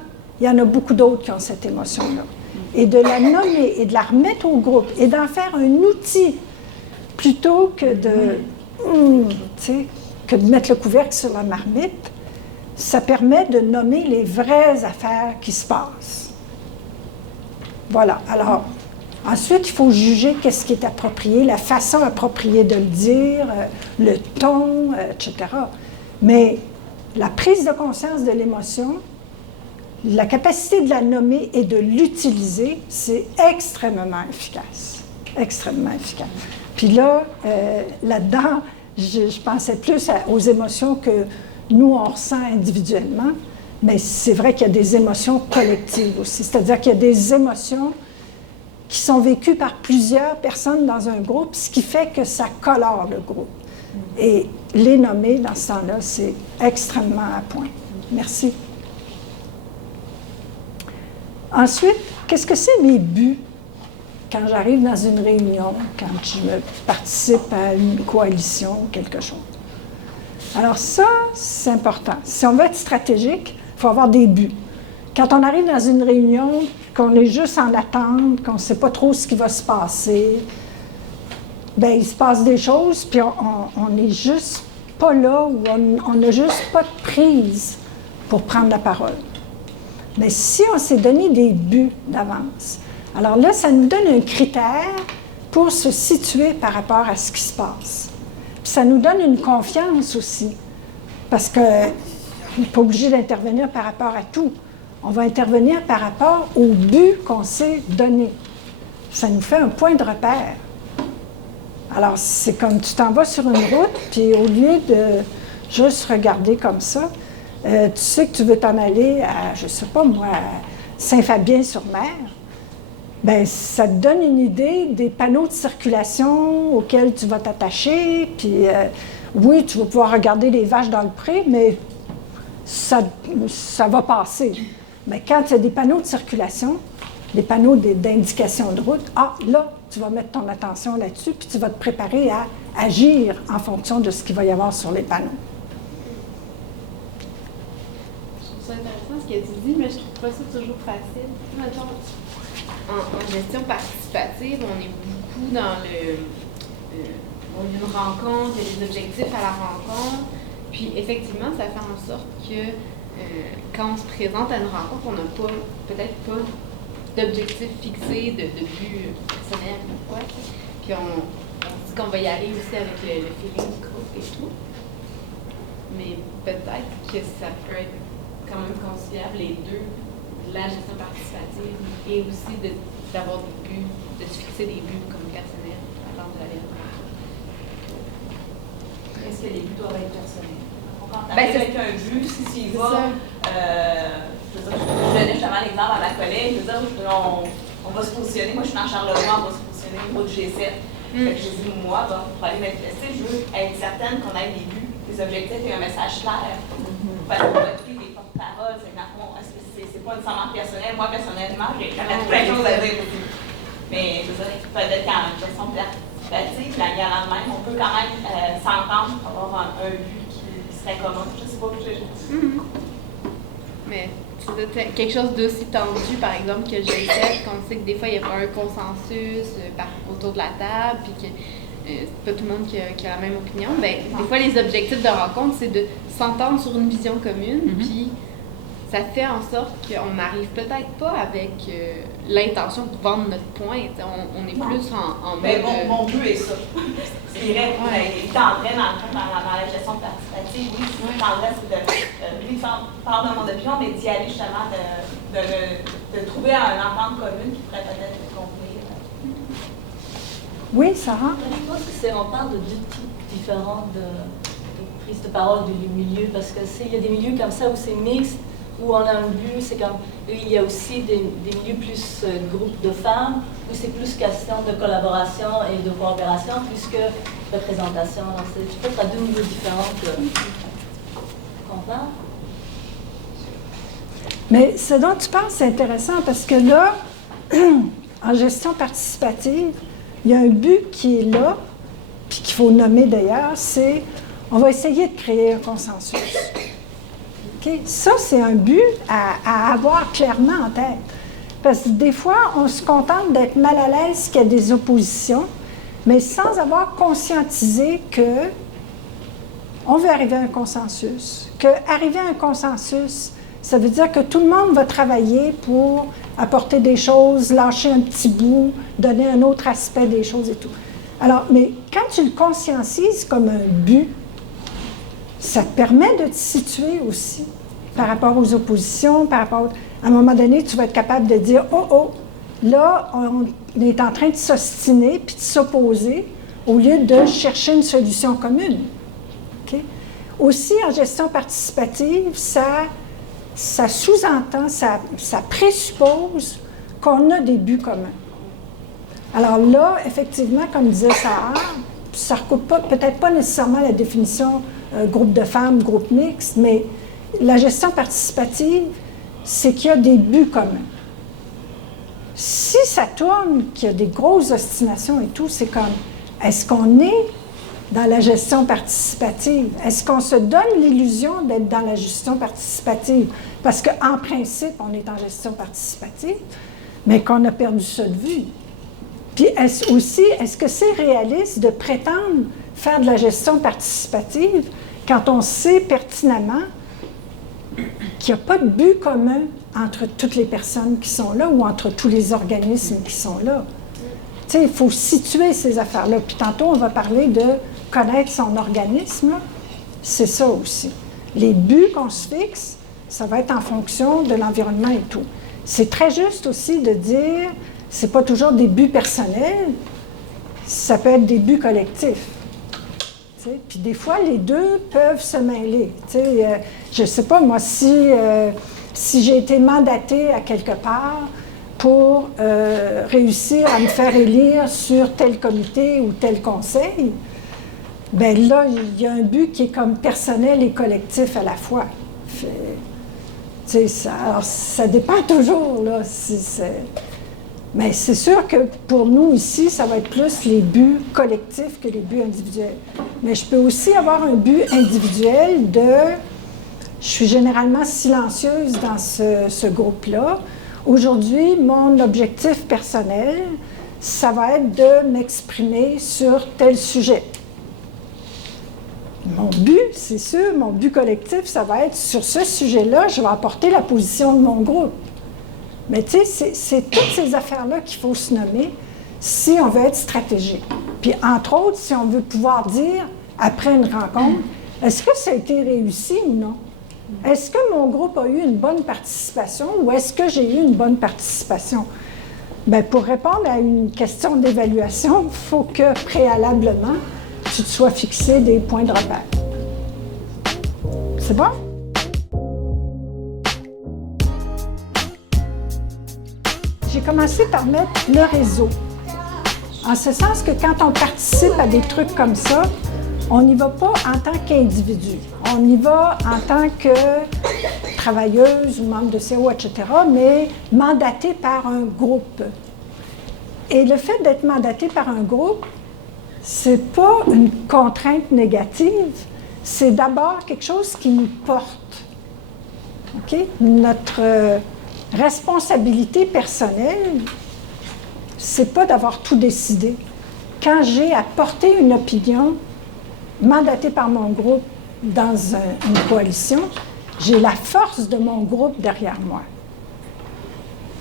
il y en a beaucoup d'autres qui ont cette émotion-là. Et de la nommer et de la remettre au groupe et d'en faire un outil plutôt que que de mettre le couvercle sur la marmite, ça permet de nommer les vraies affaires qui se passent. Voilà. Alors, ensuite, il faut juger qu'est-ce qui est approprié, la façon appropriée de le dire, le ton, etc. Mais la prise de conscience de l'émotion, la capacité de la nommer et de l'utiliser, c'est extrêmement efficace. Extrêmement efficace. Puis là, là-dedans, je pensais plus aux émotions que nous, on ressent individuellement, mais c'est vrai qu'il y a des émotions collectives aussi. C'est-à-dire qu'il y a des émotions qui sont vécues par plusieurs personnes dans un groupe, ce qui fait que ça colore le groupe. Et les nommer dans ce temps-là, c'est extrêmement à point. Merci. Ensuite, qu'est-ce que c'est mes buts quand j'arrive dans une réunion, quand je participe à une coalition ou quelque chose? Alors ça, c'est important. Si on veut être stratégique, il faut avoir des buts. Quand on arrive dans une réunion, qu'on est juste en attente, qu'on ne sait pas trop ce qui va se passer, bien, il se passe des choses, puis on n'est juste pas là, ou on n'a juste pas de prise pour prendre la parole. Mais si on s'est donné des buts d'avance, alors là, ça nous donne un critère pour se situer par rapport à ce qui se passe. Puis ça nous donne une confiance aussi, parce qu'on n'est pas obligé d'intervenir par rapport à tout. On va intervenir par rapport au but qu'on s'est donné. Ça nous fait un point de repère. Alors, c'est comme tu t'en vas sur une route, puis au lieu de juste regarder comme ça, tu sais que tu veux t'en aller à, je ne sais pas moi, à Saint-Fabien-sur-Mer, bien, ça te donne une idée des panneaux de circulation auxquels tu vas t'attacher, puis oui, tu vas pouvoir regarder les vaches dans le pré, mais ça va passer. Mais quand il y a des panneaux de circulation, des panneaux d'indication de route, là, tu vas mettre ton attention là-dessus, puis tu vas te préparer à agir en fonction de ce qu'il va y avoir sur les panneaux. Je trouve ça intéressant ce que tu dis, mais je trouve pas ça toujours facile. Mettons, en gestion participative, on est beaucoup dans bon, il y a une rencontre, il y a des objectifs à la rencontre. Puis effectivement, ça fait en sorte que quand on se présente à une rencontre, on n'a pas, peut-être pas d'objectif fixé, de but personnel ou quoi. Puis on se dit qu'on va y aller aussi avec le feeling du groupe et tout. Mais peut-être que ça peut être quand même conciliable les deux, la gestion participative et aussi d'avoir des buts, de se fixer des buts comme personnels lors de la rencontre. Est-ce que les buts doivent être personnels? Quand on Ben, avec un but, si tu y vas, je donnais justement l'exemple à ma collègue, je veux dire, on va se positionner, moi je suis dans Charleroi, on va se positionner au niveau du G7. Fait que j'ai dit, moi, pour aller manifester, je veux être certaine qu'on ait des buts, des objectifs et un message clair. Parce qu'on va écouter des porte-paroles, c'est pas nécessairement personnel. Moi, personnellement, j'ai plein de choses à dire aussi. Mais je veux dire, peut-être qu'en gestion participative, la galère même, on peut quand même s'entendre, avoir un but qui serait commun. Je sais pas, Mais c'est quelque chose d'aussi tendu, par exemple, que j'ai fait, qu'on sait que des fois, il n'y a pas un consensus autour de la table, puis que c'est pas tout le monde qui a la même opinion. Ben, des fois, les objectifs de rencontre, c'est de s'entendre sur une vision commune, puis ça fait en sorte qu'on n'arrive peut-être pas avec l'intention de vendre notre point. On est plus en ben, mode... mon but est ça. Je dirais, il tendrait dans la gestion participative, oui, il tendrait lui faire part de mon opinion, mais d'y aller justement, de trouver une entente commune qui pourrait peut-être convenir. Oui, Sarah? Je pense que on parle de deux types différents de prise de parole du milieu, parce que il y a des milieux comme ça où c'est mixte, où on a un but, c'est comme, il y a aussi des milieux plus groupes de femmes, où c'est plus question de collaboration et de coopération, plus que représentation. Donc, c'est peut-être à deux niveaux différents qu'on parle. Mais ce dont tu parles, c'est intéressant parce que là, en gestion participative, il y a un but qui est là, puis qu'il faut nommer d'ailleurs, c'est on va essayer de créer un consensus. Okay? Ça, c'est un but à avoir clairement en tête. Parce que des fois, on se contente d'être mal à l'aise qu'il y a des oppositions, mais sans avoir conscientisé que on veut arriver à un consensus. Que arriver à un consensus, ça veut dire que tout le monde va travailler pour apporter des choses, lâcher un petit bout, donner un autre aspect des choses et tout. Alors, mais quand tu le conscientises comme un but, ça te permet de te situer aussi par rapport aux oppositions, par rapport... À un moment donné, tu vas être capable de dire « Oh, là, on est en train de s'ostiner puis de s'opposer au lieu de chercher une solution commune. » Okay? Aussi, en gestion participative, ça sous-entend, ça présuppose qu'on a des buts communs. Alors là, effectivement, comme disait Sarah, ça ne recoupe peut-être pas nécessairement la définition groupe de femmes, groupe mixte, mais la gestion participative, c'est qu'il y a des buts communs. Si ça tourne, qu'il y a des grosses ostinations et tout, c'est comme, est-ce qu'on est dans la gestion participative? Est-ce qu'on se donne l'illusion d'être dans la gestion participative? Parce qu'en principe, on est en gestion participative, mais qu'on a perdu ça de vue. Puis est-ce que c'est réaliste de prétendre faire de la gestion participative quand on sait pertinemment qu'il n'y a pas de but commun entre toutes les personnes qui sont là ou entre tous les organismes qui sont là? Tu sais, il faut situer ces affaires-là. Puis tantôt, on va parler de connaître son organisme. C'est ça aussi. Les buts qu'on se fixe, ça va être en fonction de l'environnement et tout. C'est très juste aussi de dire, c'est pas toujours des buts personnels, ça peut être des buts collectifs. Puis des fois, les deux peuvent se mêler. Je ne sais pas, moi, si j'ai été mandatée à quelque part pour réussir à me faire élire sur tel comité ou tel conseil, bien là, il y a un but qui est comme personnel et collectif à la fois. Alors, ça dépend toujours, là. Mais c'est sûr que pour nous ici, ça va être plus les buts collectifs que les buts individuels. Mais je peux aussi avoir un but individuel je suis généralement silencieuse dans ce groupe-là. Aujourd'hui, mon objectif personnel, ça va être de m'exprimer sur tel sujet. Mon but, c'est sûr, mon but collectif, ça va être sur ce sujet-là, je vais apporter la position de mon groupe. Mais tu sais, c'est toutes ces affaires-là qu'il faut se nommer si on veut être stratégique. Puis, entre autres, si on veut pouvoir dire, après une rencontre, est-ce que ça a été réussi ou non? Est-ce que mon groupe a eu une bonne participation ou est-ce que j'ai eu une bonne participation? Bien, pour répondre à une question d'évaluation, il faut que préalablement, tu te sois fixé des points de repère. C'est bon? J'ai commencé par mettre le réseau. En ce sens que quand on participe à des trucs comme ça, on n'y va pas en tant qu'individu. On y va en tant que travailleuse ou membre de CO, etc., mais mandaté par un groupe. Et le fait d'être mandaté par un groupe, c'est pas une contrainte négative, c'est d'abord quelque chose qui nous porte. OK? Notre responsabilité personnelle, c'est pas d'avoir tout décidé. Quand j'ai à porter une opinion mandatée par mon groupe dans une coalition, j'ai la force de mon groupe derrière moi.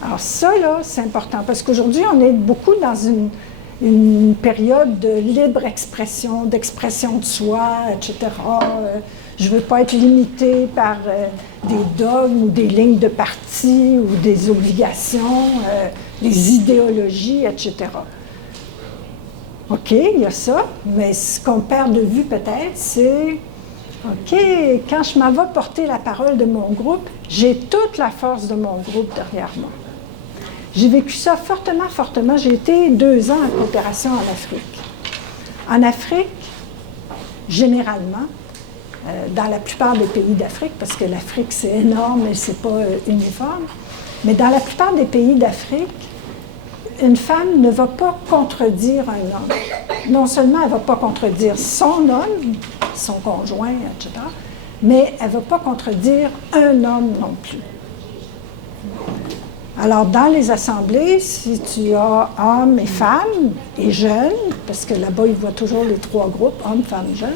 Alors ça, là, c'est important, parce qu'aujourd'hui, on est beaucoup dans une période de libre expression, d'expression de soi, etc. Je ne veux pas être limitée par des dogmes ou des lignes de parti ou des obligations, des idéologies, etc. OK, il y a ça, mais ce qu'on perd de vue peut-être, c'est OK, quand je m'en vais porter la parole de mon groupe, j'ai toute la force de mon groupe derrière moi. J'ai vécu ça fortement, fortement. J'ai été 2 ans en coopération en Afrique. En Afrique, généralement, dans la plupart des pays d'Afrique, parce que l'Afrique, c'est énorme et c'est pas uniforme, mais dans la plupart des pays d'Afrique, une femme ne va pas contredire un homme. Non seulement elle ne va pas contredire son homme, son conjoint, etc., mais elle ne va pas contredire un homme non plus. Alors, dans les assemblées, si tu as hommes et femmes et jeunes, parce que là-bas, ils voient toujours les 3 groupes, hommes, femmes, jeunes,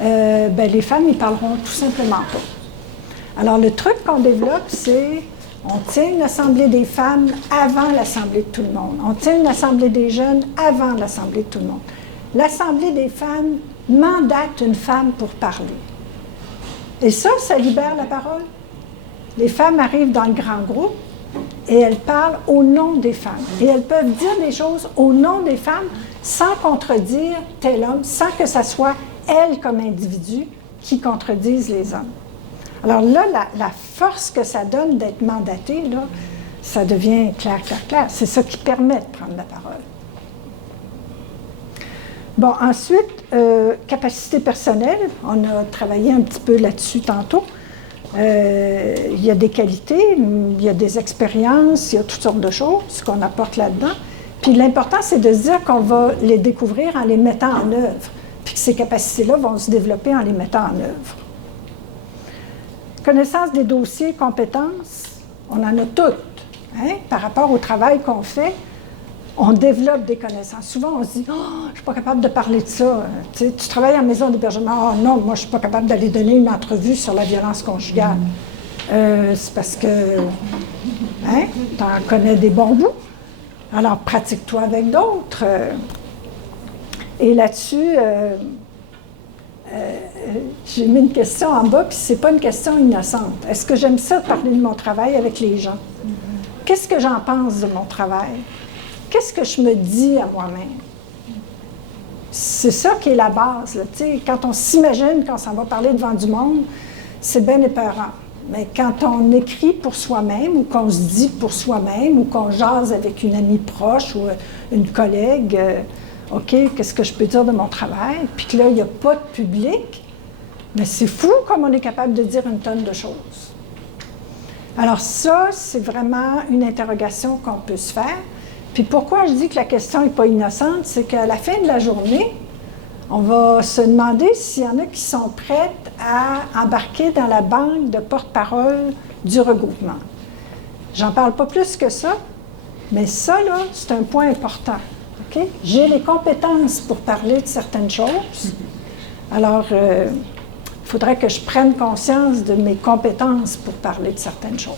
ben, les femmes, ils parleront tout simplement pas. Alors, le truc qu'on développe, c'est on tient une assemblée des femmes avant l'assemblée de tout le monde. On tient une assemblée des jeunes avant l'assemblée de tout le monde. L'assemblée des femmes mandate une femme pour parler. Et ça libère la parole. Les femmes arrivent dans le grand groupe et elles parlent au nom des femmes. Et elles peuvent dire des choses au nom des femmes sans contredire tel homme, sans que ce soit elles comme individu qui contredisent les hommes. Alors là, la force que ça donne d'être mandaté, là, ça devient clair. C'est ça qui permet de prendre la parole. Bon, ensuite, capacité personnelle. On a travaillé un petit peu là-dessus tantôt. Il y a des qualités, il y a des expériences, il y a toutes sortes de choses qu'on apporte là-dedans. Puis l'important, c'est de se dire qu'on va les découvrir en les mettant en œuvre, puis que ces capacités-là vont se développer en les mettant en œuvre. Connaissance des dossiers, compétences, on en a toutes. Hein? Par rapport au travail qu'on fait, on développe des connaissances. Souvent, on se dit « Oh, je ne suis pas capable de parler de ça. » Tu travailles en maison d'hébergement. « Oh non, moi, je ne suis pas capable d'aller donner une entrevue sur la violence conjugale. C'est parce que hein, tu en connais des bons bouts. Alors, pratique-toi avec d'autres. Et là-dessus, j'ai mis une question en bas, puis c'est pas une question innocente. Est-ce que j'aime ça parler de mon travail avec les gens? Qu'est-ce que j'en pense de mon travail? Qu'est-ce que je me dis à moi-même? C'est ça qui est la base. Là, quand on s'imagine qu'on s'en va parler devant du monde, c'est bien épeurant. Mais quand on écrit pour soi-même, ou qu'on se dit pour soi-même, ou qu'on jase avec une amie proche ou une collègue, OK, qu'est-ce que je peux dire de mon travail? Puis que là, il n'y a pas de public, mais c'est fou comme on est capable de dire une tonne de choses. Alors ça, c'est vraiment une interrogation qu'on peut se faire. Puis pourquoi je dis que la question n'est pas innocente, c'est qu'à la fin de la journée, on va se demander s'il y en a qui sont prêtes à embarquer dans la banque de porte-parole du regroupement. J'en parle pas plus que ça, Mais ça, là, c'est un point important. Okay? J'ai les compétences pour parler de certaines choses. Alors, il faudrait que je prenne conscience de mes compétences pour parler de certaines choses.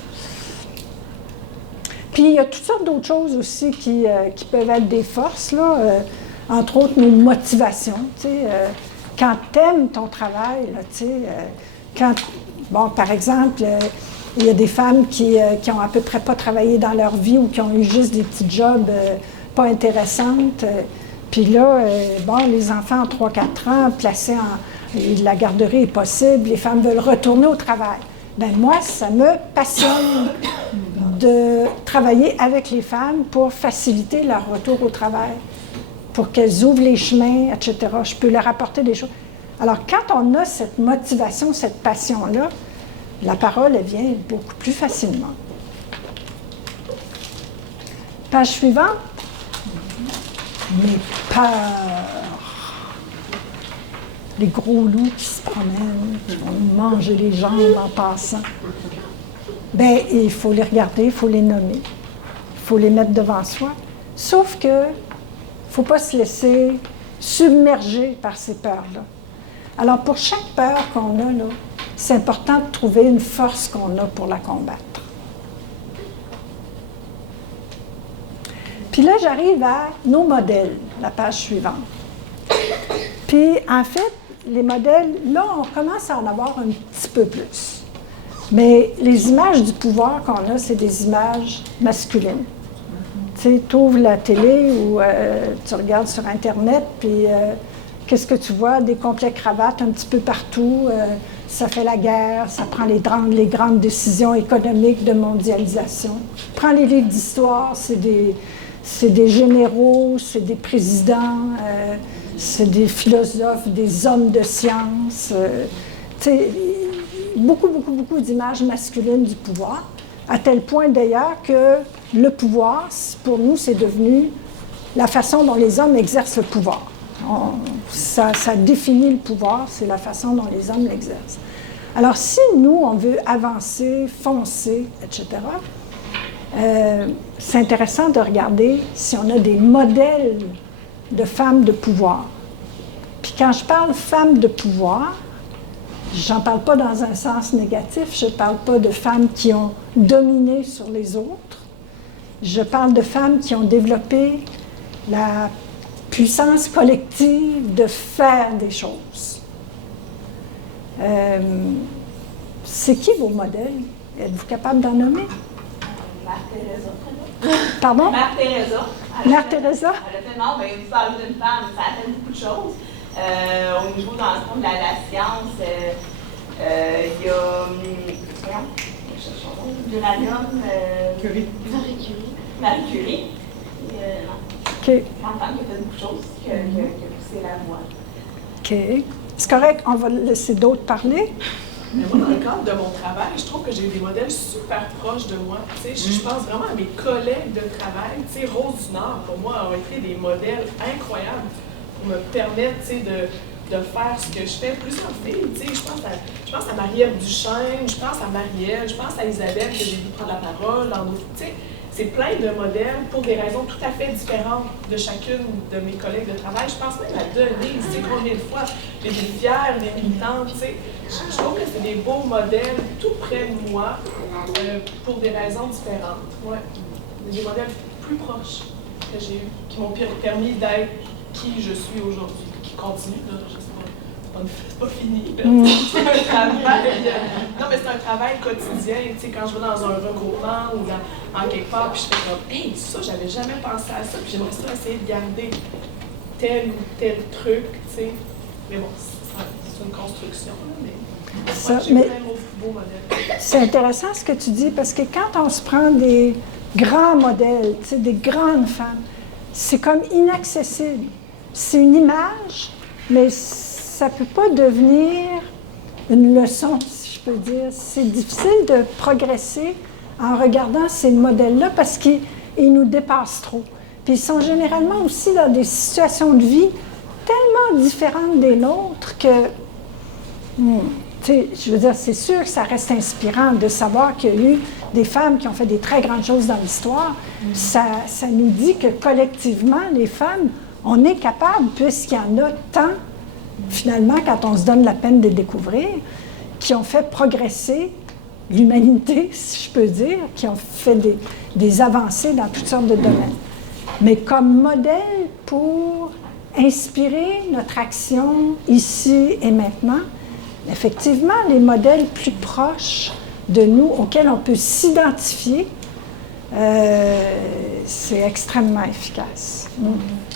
Puis, il y a toutes sortes d'autres choses aussi qui peuvent être des forces, là, entre autres nos motivations. Quand tu aimes ton travail, là, bon, par exemple, il y a des femmes qui ont à peu près pas travaillé dans leur vie ou qui ont eu juste des petits jobs pas intéressantes. Puis là, bon, les enfants en 3-4 ans, placés la garderie est possible, les femmes veulent retourner au travail. Bien, moi, ça me passionne de travailler avec les femmes pour faciliter leur retour au travail, pour qu'elles ouvrent les chemins, etc. Je peux leur apporter des choses. Alors, quand on a cette motivation, cette passion-là, la parole, elle vient beaucoup plus facilement. Page suivante. Mes peurs. Les gros loups qui se promènent, qui vont nous manger les jambes en passant. Bien, il faut les regarder, il faut les nommer. Il faut les mettre devant soi. Sauf que, il ne faut pas se laisser submerger par ces peurs-là. Alors, pour chaque peur qu'on a, là, c'est important de trouver une force qu'on a pour la combattre. Puis là, j'arrive à nos modèles, la page suivante. Puis, en fait, les modèles, là, on commence à en avoir un petit peu plus. Mais les images du pouvoir qu'on a, c'est des images masculines. Tu sais, tu ouvres la télé ou tu regardes sur Internet, puis qu'est-ce que tu vois? Des complets cravates un petit peu partout. Ça fait la guerre, ça prend les grandes décisions économiques de mondialisation. Prends les livres d'histoire, c'est des généraux, c'est des présidents, c'est des philosophes, des hommes de science. Beaucoup d'images masculines du pouvoir, à tel point d'ailleurs que le pouvoir, pour nous, c'est devenu la façon dont les hommes exercent le pouvoir. Ça définit le pouvoir, c'est la façon dont les hommes l'exercent. Alors, si nous, on veut avancer, foncer, etc., c'est intéressant de regarder si on a des modèles de femmes de pouvoir. Puis quand je parle femmes de pouvoir, j'en parle pas dans un sens négatif, je parle pas de femmes qui ont dominé sur les autres, je parle de femmes qui ont développé la puissance collective de faire des choses. C'est qui vos modèles? Êtes-vous capable d'en nommer? Mère Teresa. Pardon? Mère Teresa. Mère Teresa? Elle a fait, non, mais vous parlez d'une femme, ça a fait beaucoup de choses. Au niveau, dans le fond, de la science, il y a, l'uranium, Curie. Marie Curie. OK. Une femme qui a fait beaucoup de choses, qui a poussé la voie. OK. C'est correct, on va laisser d'autres parler. Mais moi, dans le cadre de mon travail, je trouve que j'ai des modèles super proches de moi. Tu sais, je pense vraiment à mes collègues de travail. Tu sais, Rose du Nord, pour moi, ont été des modèles incroyables pour me permettre, tu sais, de faire ce que je fais. Plusieurs filles, tu sais, je pense à Marie-Ève Duchesne, je pense à Marielle, je pense à Isabelle que j'ai vu prendre la parole. Tu sais, c'est plein de modèles pour des raisons tout à fait différentes de chacune de mes collègues de travail. Je pense même à Denise, tu sais, combien de fois j'ai été fière, des militantes, tu sais. Je trouve que c'est des beaux modèles tout près de moi pour des raisons différentes. Ouais. Des modèles plus proches que j'ai eus, qui m'ont permis d'être qui je suis aujourd'hui, qui continue, là, je sais pas, c'est pas fini, là. C'est un travail, non mais c'est un travail quotidien, tu sais, quand je vais dans un regroupement ou en quelque part, puis je fais comme, hey, ça, j'avais jamais pensé à ça, puis j'aimerais ça essayer de garder tel ou tel truc, tu sais, mais bon, c'est une construction, là, mais... C'est intéressant ce que tu dis, parce que quand on se prend des grands modèles, tu sais, des grandes femmes, c'est comme inaccessible. C'est une image, mais ça ne peut pas devenir une leçon, si je peux dire. C'est difficile de progresser en regardant ces modèles-là parce qu'ils nous dépassent trop. Puis ils sont généralement aussi dans des situations de vie tellement différentes des nôtres que... je veux dire, c'est sûr que ça reste inspirant de savoir qu'il y a eu des femmes qui ont fait des très grandes choses dans l'histoire, ça nous dit que collectivement, les femmes, on est capable, puisqu'il y en a tant, finalement, quand on se donne la peine de les découvrir, qui ont fait progresser l'humanité, si je peux dire, qui ont fait des avancées dans toutes sortes de domaines. Mais comme modèle pour inspirer notre action ici et maintenant, effectivement, les modèles plus proches de nous, auxquels on peut s'identifier, c'est extrêmement efficace. Oui.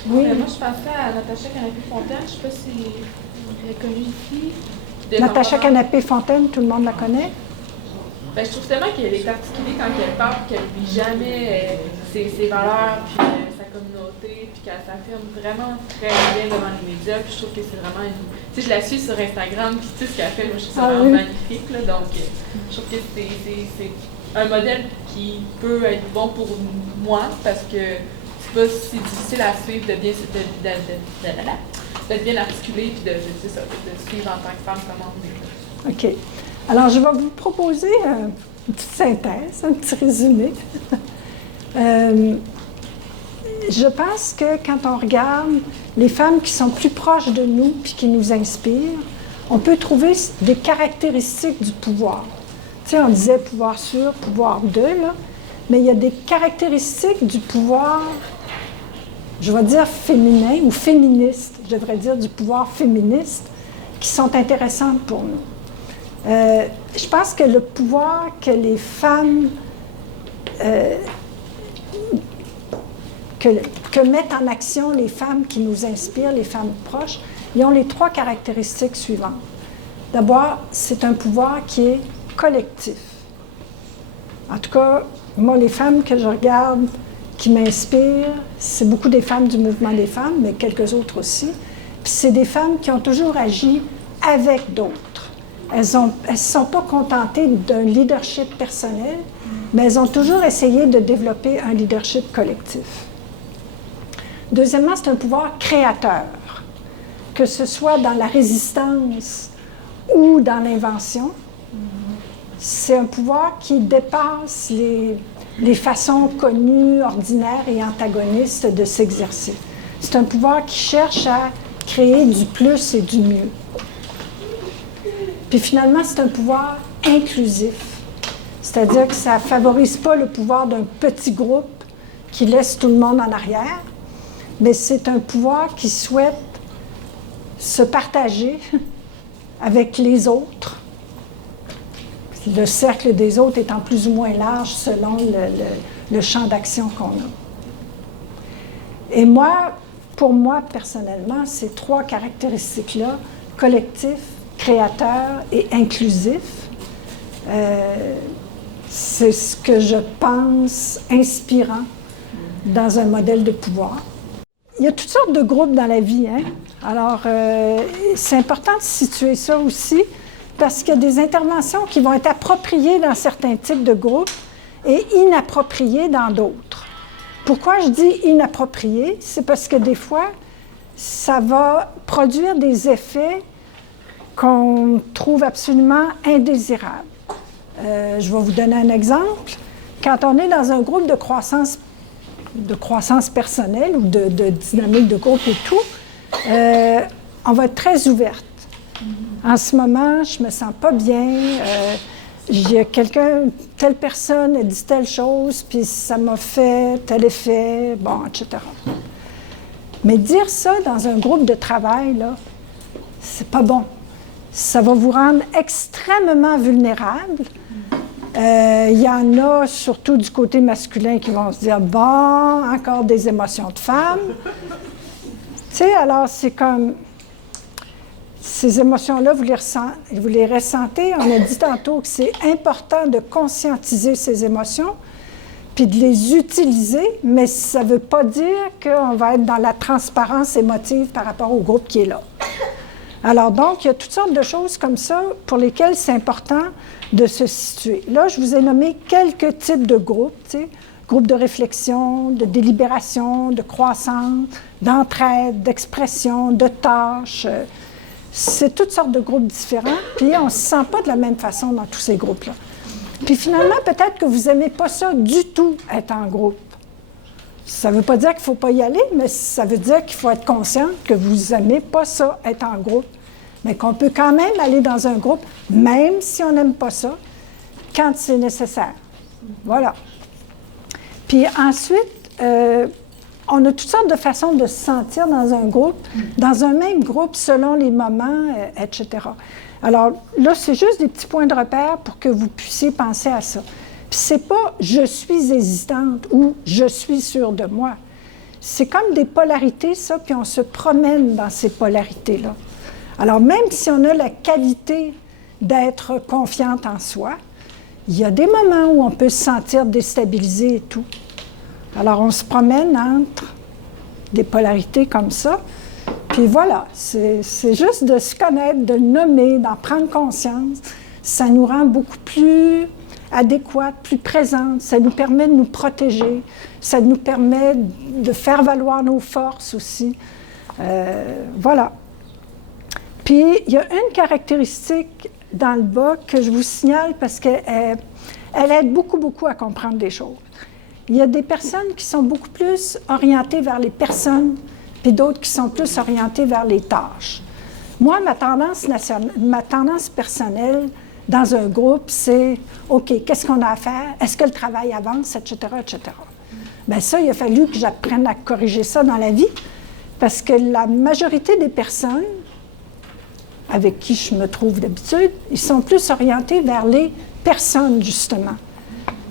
Moi, je pensais à Natacha Canapé-Fontaine, je ne sais pas si vous l'avez connue ici. Natacha Canapé-Fontaine, tout le monde la connaît? Ben, je trouve tellement qu'elle est articulée quand elle parle, qu'elle n'oublie jamais ses valeurs, puis sa communauté, puis qu'elle s'affirme vraiment très bien devant les médias, puis je trouve que c'est vraiment une... Tu sais, je la suis sur Instagram, puis tu sais ce qu'elle fait, moi je trouve ça vraiment magnifique, là, donc je trouve que c'est un modèle qui peut être bon pour moi, parce que c'est pas si difficile à suivre d'être bien articulé, puis de suivre en tant que femme comment on est. OK. Alors, je vais vous proposer une petite synthèse, un petit résumé. Je pense que quand on regarde les femmes qui sont plus proches de nous puis qui nous inspirent, on peut trouver des caractéristiques du pouvoir. Tu sais, on disait pouvoir sur, pouvoir de, là, mais il y a des caractéristiques du pouvoir, je vais dire féminin ou féministe, je devrais dire du pouvoir féministe, qui sont intéressantes pour nous. Je pense que le pouvoir que les femmes, que mettent en action les femmes qui nous inspirent, les femmes proches, ils ont les 3 caractéristiques suivantes. D'abord, c'est un pouvoir qui est collectif. En tout cas, moi, les femmes que je regarde, qui m'inspirent, c'est beaucoup des femmes du mouvement des femmes, mais quelques autres aussi. Puis c'est des femmes qui ont toujours agi avec d'autres. Elles ne se sont pas contentées d'un leadership personnel, mais elles ont toujours essayé de développer un leadership collectif. Deuxièmement, c'est un pouvoir créateur, que ce soit dans la résistance ou dans l'invention. C'est un pouvoir qui dépasse les façons connues, ordinaires et antagonistes de s'exercer. C'est un pouvoir qui cherche à créer du plus et du mieux. Puis finalement, c'est un pouvoir inclusif, c'est-à-dire que ça ne favorise pas le pouvoir d'un petit groupe qui laisse tout le monde en arrière, mais c'est un pouvoir qui souhaite se partager avec les autres, le cercle des autres étant plus ou moins large selon le champ d'action qu'on a. Et moi, pour moi, personnellement, ces 3 caractéristiques-là, collectif, créateur et inclusif, c'est ce que je pense inspirant dans un modèle de pouvoir. Il y a toutes sortes de groupes dans la vie, hein? Alors, c'est important de situer ça aussi, parce qu'il y a des interventions qui vont être appropriées dans certains types de groupes et inappropriées dans d'autres. Pourquoi je dis inappropriées? C'est parce que des fois, ça va produire des effets qu'on trouve absolument indésirables. Je vais vous donner un exemple. Quand on est dans un groupe de croissance personnelle ou de dynamique de groupe et tout, on va être très ouverte. En ce moment, je me sens pas bien, il y a telle personne a dit telle chose, puis ça m'a fait tel effet, bon, etc. Mais dire ça dans un groupe de travail, là, c'est pas bon. Ça va vous rendre extrêmement vulnérable. Il y en a, surtout du côté masculin, qui vont se dire « Bon, encore des émotions de femme. » Tu sais, alors c'est comme... Ces émotions-là, vous les ressentez. On a dit tantôt que c'est important de conscientiser ces émotions, puis de les utiliser, mais ça ne veut pas dire qu'on va être dans la transparence émotive par rapport au groupe qui est là. Alors donc, il y a toutes sortes de choses comme ça pour lesquelles c'est important de se situer. Là, je vous ai nommé quelques types de groupes, tu sais, groupes de réflexion, de délibération, de croissance, d'entraide, d'expression, de tâches. C'est toutes sortes de groupes différents, puis on ne se sent pas de la même façon dans tous ces groupes-là. Puis finalement, peut-être que vous n'aimez pas ça du tout, être en groupe. Ça ne veut pas dire qu'il ne faut pas y aller, mais ça veut dire qu'il faut être conscient que vous n'aimez pas ça, être en groupe. Mais qu'on peut quand même aller dans un groupe, même si on n'aime pas ça, quand c'est nécessaire. Voilà. Puis ensuite, on a toutes sortes de façons de se sentir dans un groupe, dans un même groupe selon les moments, etc. Alors là, c'est juste des petits points de repère pour que vous puissiez penser à ça. Puis c'est pas « je suis hésitante » ou « je suis sûre de moi ». C'est comme des polarités, ça, puis on se promène dans ces polarités-là. Alors même si on a la qualité d'être confiante en soi, il y a des moments où on peut se sentir déstabilisé et tout. Alors on se promène entre des polarités comme ça. Puis voilà, c'est juste de se connaître, de le nommer, d'en prendre conscience. Ça nous rend beaucoup plus adéquate, plus présente. Ça nous permet de nous protéger. Ça nous permet de faire valoir nos forces aussi. Voilà. Puis, il y a une caractéristique dans le bas que je vous signale parce qu'elle aide beaucoup à comprendre des choses. Il y a des personnes qui sont beaucoup plus orientées vers les personnes, puis d'autres qui sont plus orientées vers les tâches. Moi, ma tendance personnelle dans un groupe, c'est « OK, qu'est-ce qu'on a à faire? Est-ce que le travail avance? » etc., etc. Bien ça, il a fallu que j'apprenne à corriger ça dans la vie, parce que la majorité des personnes avec qui je me trouve d'habitude, ils sont plus orientés vers les personnes, justement.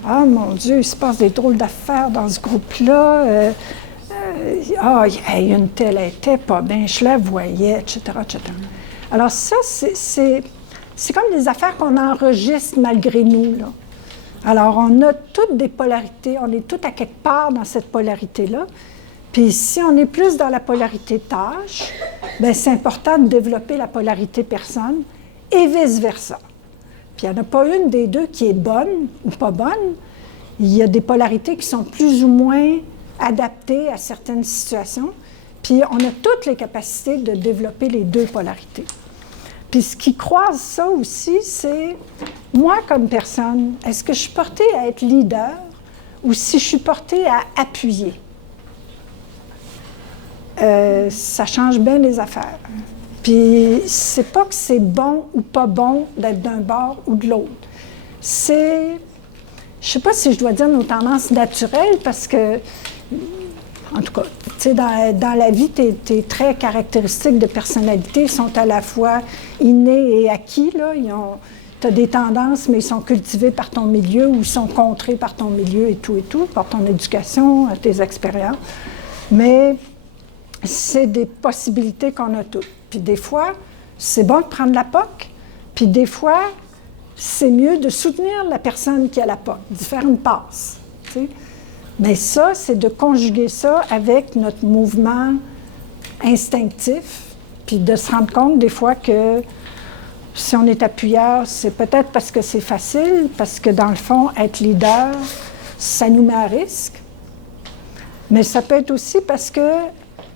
Ah, mon Dieu, il se passe des drôles d'affaires dans ce groupe-là. Une telle était pas bien, je la voyais, etc., etc. Alors ça, c'est comme des affaires qu'on enregistre malgré nous, là. Alors, on a toutes des polarités, on est toutes à quelque part dans cette polarité-là. Puis si on est plus dans la polarité tâche, bien, c'est important de développer la polarité personne et vice-versa. Puis il n'y en a pas une des deux qui est bonne ou pas bonne. Il y a des polarités qui sont plus ou moins adaptées à certaines situations. Puis on a toutes les capacités de développer les deux polarités. Puis ce qui croise ça aussi, c'est moi comme personne, est-ce que je suis portée à être leader ou si je suis portée à appuyer? Ça change bien les affaires. Puis, c'est pas que c'est bon ou pas bon d'être d'un bord ou de l'autre. C'est, je sais pas si je dois dire nos tendances naturelles, parce que, en tout cas, tu sais, dans la vie, tes traits caractéristiques de personnalité sont à la fois innés et acquis, là. Tu as des tendances, mais ils sont cultivés par ton milieu ou ils sont contrés par ton milieu et tout, par ton éducation, tes expériences. Mais c'est des possibilités qu'on a toutes. Puis des fois, c'est bon de prendre la POC, puis des fois, c'est mieux de soutenir la personne qui a la POC, de faire une passe. Tu sais. Mais ça, c'est de conjuguer ça avec notre mouvement instinctif, puis de se rendre compte des fois que si on est appuyeur, c'est peut-être parce que c'est facile, parce que dans le fond, être leader, ça nous met à risque. Mais ça peut être aussi parce que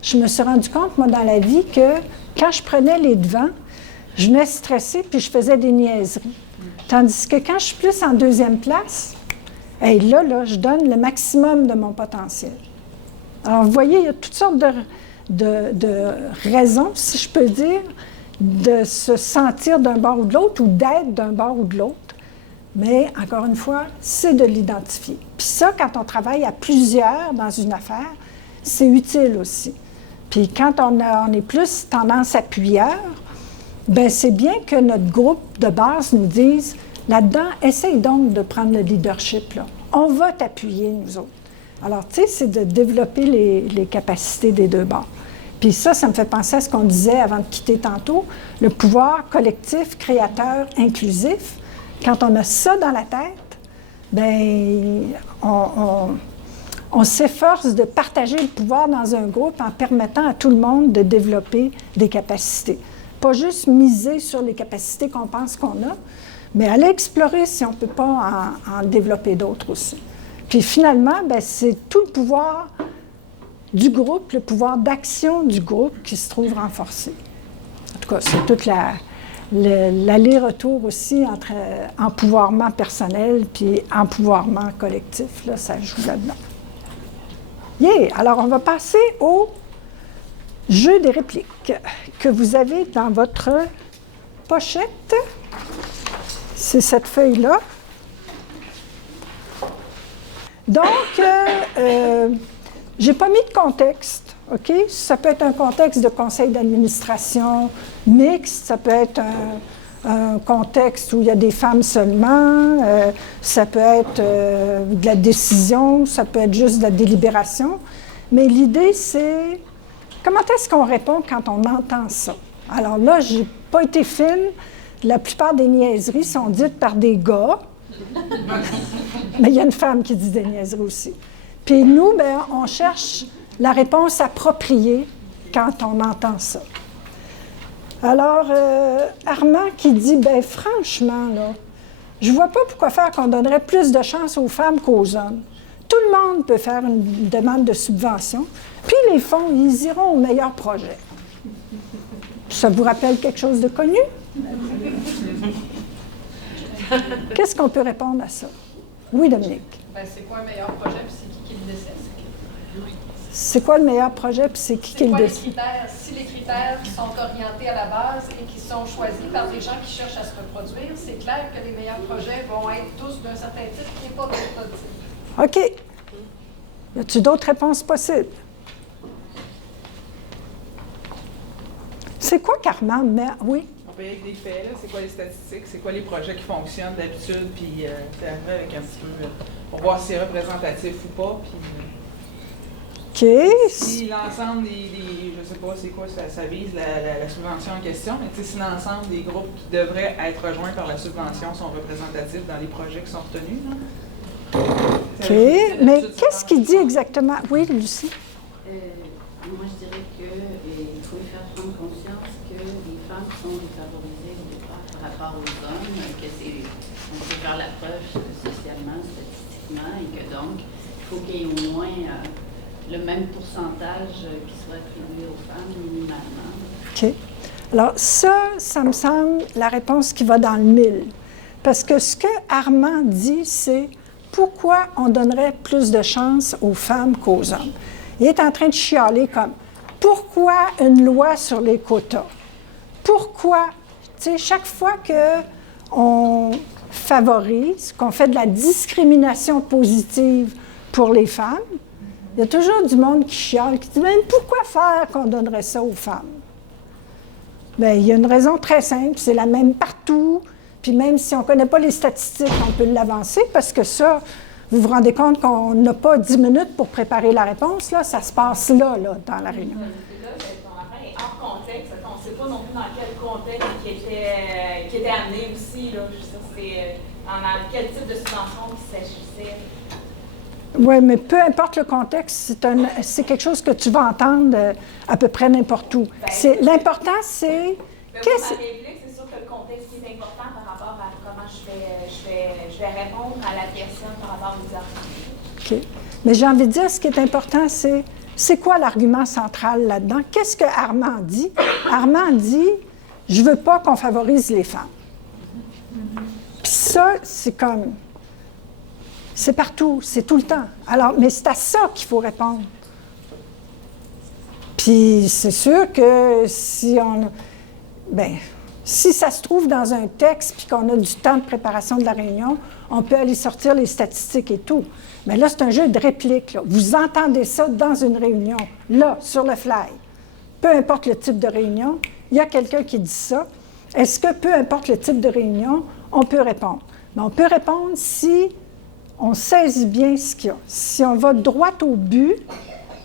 je me suis rendu compte, moi, dans la vie, que quand je prenais les devants, je venais stressée puis je faisais des niaiseries. Tandis que quand je suis plus en deuxième place, là, je donne le maximum de mon potentiel. Alors, vous voyez, il y a toutes sortes de raisons, si je peux dire, de se sentir d'un bord ou de l'autre ou d'être d'un bord ou de l'autre. Mais, encore une fois, c'est de l'identifier. Puis ça, quand on travaille à plusieurs dans une affaire, c'est utile aussi. Puis quand on est plus tendance appuyeur, bien, c'est bien que notre groupe de base nous dise, là-dedans, essaye donc de prendre le leadership, là. On va t'appuyer, nous autres. Alors, tu sais, c'est de développer les capacités des deux bords. Puis ça me fait penser à ce qu'on disait avant de quitter tantôt, le pouvoir collectif, créateur, inclusif. Quand on a ça dans la tête, bien, on s'efforce de partager le pouvoir dans un groupe en permettant à tout le monde de développer des capacités. Pas juste miser sur les capacités qu'on pense qu'on a, mais aller explorer si on ne peut pas en développer d'autres aussi. Puis finalement, bien, c'est tout le pouvoir du groupe, le pouvoir d'action du groupe qui se trouve renforcé. En tout cas, c'est toute l'aller-retour aussi entre empouvoirment personnel puis empouvoirment collectif, là, ça joue là-dedans. Yeah! Alors, on va passer au jeu des répliques que vous avez dans votre pochette. C'est cette feuille-là. Donc, j'ai pas mis de contexte, OK? Ça peut être un contexte de conseil d'administration mixte, ça peut être un contexte où il y a des femmes seulement, ça peut être de la décision, ça peut être juste de la délibération. Mais l'idée, c'est comment est-ce qu'on répond quand on entend ça? Alors là, j'ai pas été fine. La plupart des niaiseries sont dites par des gars. Mais il y a une femme qui dit des niaiseries aussi. Puis nous, bien, on cherche la réponse appropriée quand on entend ça. Alors, Armand qui dit, bien franchement, là, je ne vois pas pourquoi faire qu'on donnerait plus de chance aux femmes qu'aux hommes. Tout le monde peut faire une demande de subvention, puis les fonds, ils iront au meilleur projet. Ça vous rappelle quelque chose de connu? Qu'est-ce qu'on peut répondre à ça? Oui, Dominique? Ben, c'est quoi un meilleur projet, puis c'est qui le décide? C'est quoi le meilleur projet, puis c'est qui le décide? C'est quoi les critères? Si les critères sont orientés à la base et qui sont choisis par des gens qui cherchent à se reproduire, c'est clair que les meilleurs projets vont être tous d'un certain type et pas d'autres types. OK. Y a-t-il d'autres réponses possibles? C'est quoi qu'Armand met? Oui? On peut y aller avec des faits, là. C'est quoi les statistiques, c'est quoi les projets qui fonctionnent d'habitude, puis c'est arrivé avec un petit peu, pour voir si c'est représentatif ou pas, puis... OK. Si l'ensemble je ne sais pas c'est quoi ça vise, la subvention en question, mais si l'ensemble des groupes qui devraient être rejoints par la subvention sont représentatifs dans les projets qui sont retenus, là. OK. Mais qu'est-ce qu'il dit exactement? Oui, Lucie? Moi, je dirais qu'il faut faire prendre conscience que les femmes sont défavorisées au départ par rapport aux hommes, on peut faire la preuve socialement, statistiquement, et que donc, il faut qu'il y ait au moins le même pourcentage qui soit attribué aux femmes minimalement. OK. Alors, ça me semble la réponse qui va dans le mille. Parce que ce que Armand dit, c'est pourquoi on donnerait plus de chance aux femmes qu'aux hommes. Il est en train de chialer comme pourquoi une loi sur les quotas? Pourquoi? Tu sais, chaque fois qu'on favorise, qu'on fait de la discrimination positive pour les femmes, il y a toujours du monde qui chiale, qui dit même pourquoi faire qu'on donnerait ça aux femmes? Bien, il y a une raison très simple, c'est la même partout. Puis même si on ne connaît pas les statistiques, on peut l'avancer parce que ça, vous vous rendez compte qu'on n'a pas 10 minutes pour préparer la réponse, là, ça se passe là dans la réunion. Là, ton affaire est hors contexte, on ne sait pas non plus dans quel contexte qui était amené aussi, là. Je veux dire, dans quel type de subvention il s'agissait. Oui, mais peu importe le contexte, c'est quelque chose que tu vas entendre à peu près n'importe où. L'important, c'est... C'est sûr que le contexte est important par rapport à comment je vais répondre à la personne par rapport aux arguments. OK. Mais j'ai envie de dire, ce qui est important, c'est quoi l'argument central là-dedans? Qu'est-ce que Armand dit? Armand dit, je ne veux pas qu'on favorise les femmes. Puis ça, c'est comme... C'est partout, c'est tout le temps. Alors, mais c'est à ça qu'il faut répondre. Puis c'est sûr que si ça se trouve dans un texte puis qu'on a du temps de préparation de la réunion, on peut aller sortir les statistiques et tout. Mais là, c'est un jeu de réplique, là. Vous entendez ça dans une réunion, là, sur le fly. Peu importe le type de réunion, il y a quelqu'un qui dit ça. Est-ce que peu importe le type de réunion, on peut répondre? Mais on peut répondre si on saisit bien ce qu'il y a. Si on va droit au but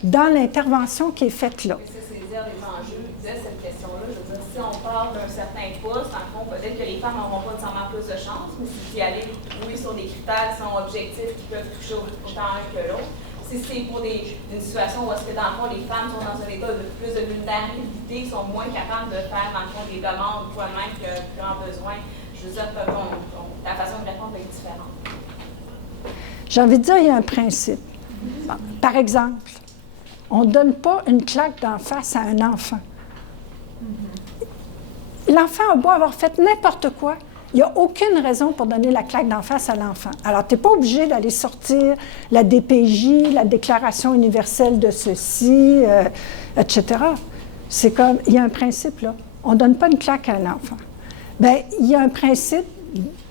dans l'intervention qui est faite là. C'est dire les enjeux. Je disais cette question-là, je veux dire, si on parle d'un certain poste, en fond, peut-être que les femmes n'auront pas nécessairement plus de chance, mais si aller oui sur des critères qui sont objectifs, qui peuvent toucher autant un que l'autre. Si c'est pour une situation où est-ce que dans le fond les femmes sont dans un état de plus de vulnérabilité, sont moins capables de faire dans le fond des demandes pour elles-mêmes qui ont besoin, je veux dire, la façon de répondre va être différente. J'ai envie de dire, il y a un principe. Bon, par exemple, on ne donne pas une claque d'en face à un enfant. l'enfant a beau avoir fait n'importe quoi, il n'y a aucune raison pour donner la claque d'en face à l'enfant. Alors, tu n'es pas obligé d'aller sortir la DPJ, la Déclaration universelle de ceci, etc. C'est comme, il y a un principe, là. On ne donne pas une claque à un enfant. Bien, il y a un principe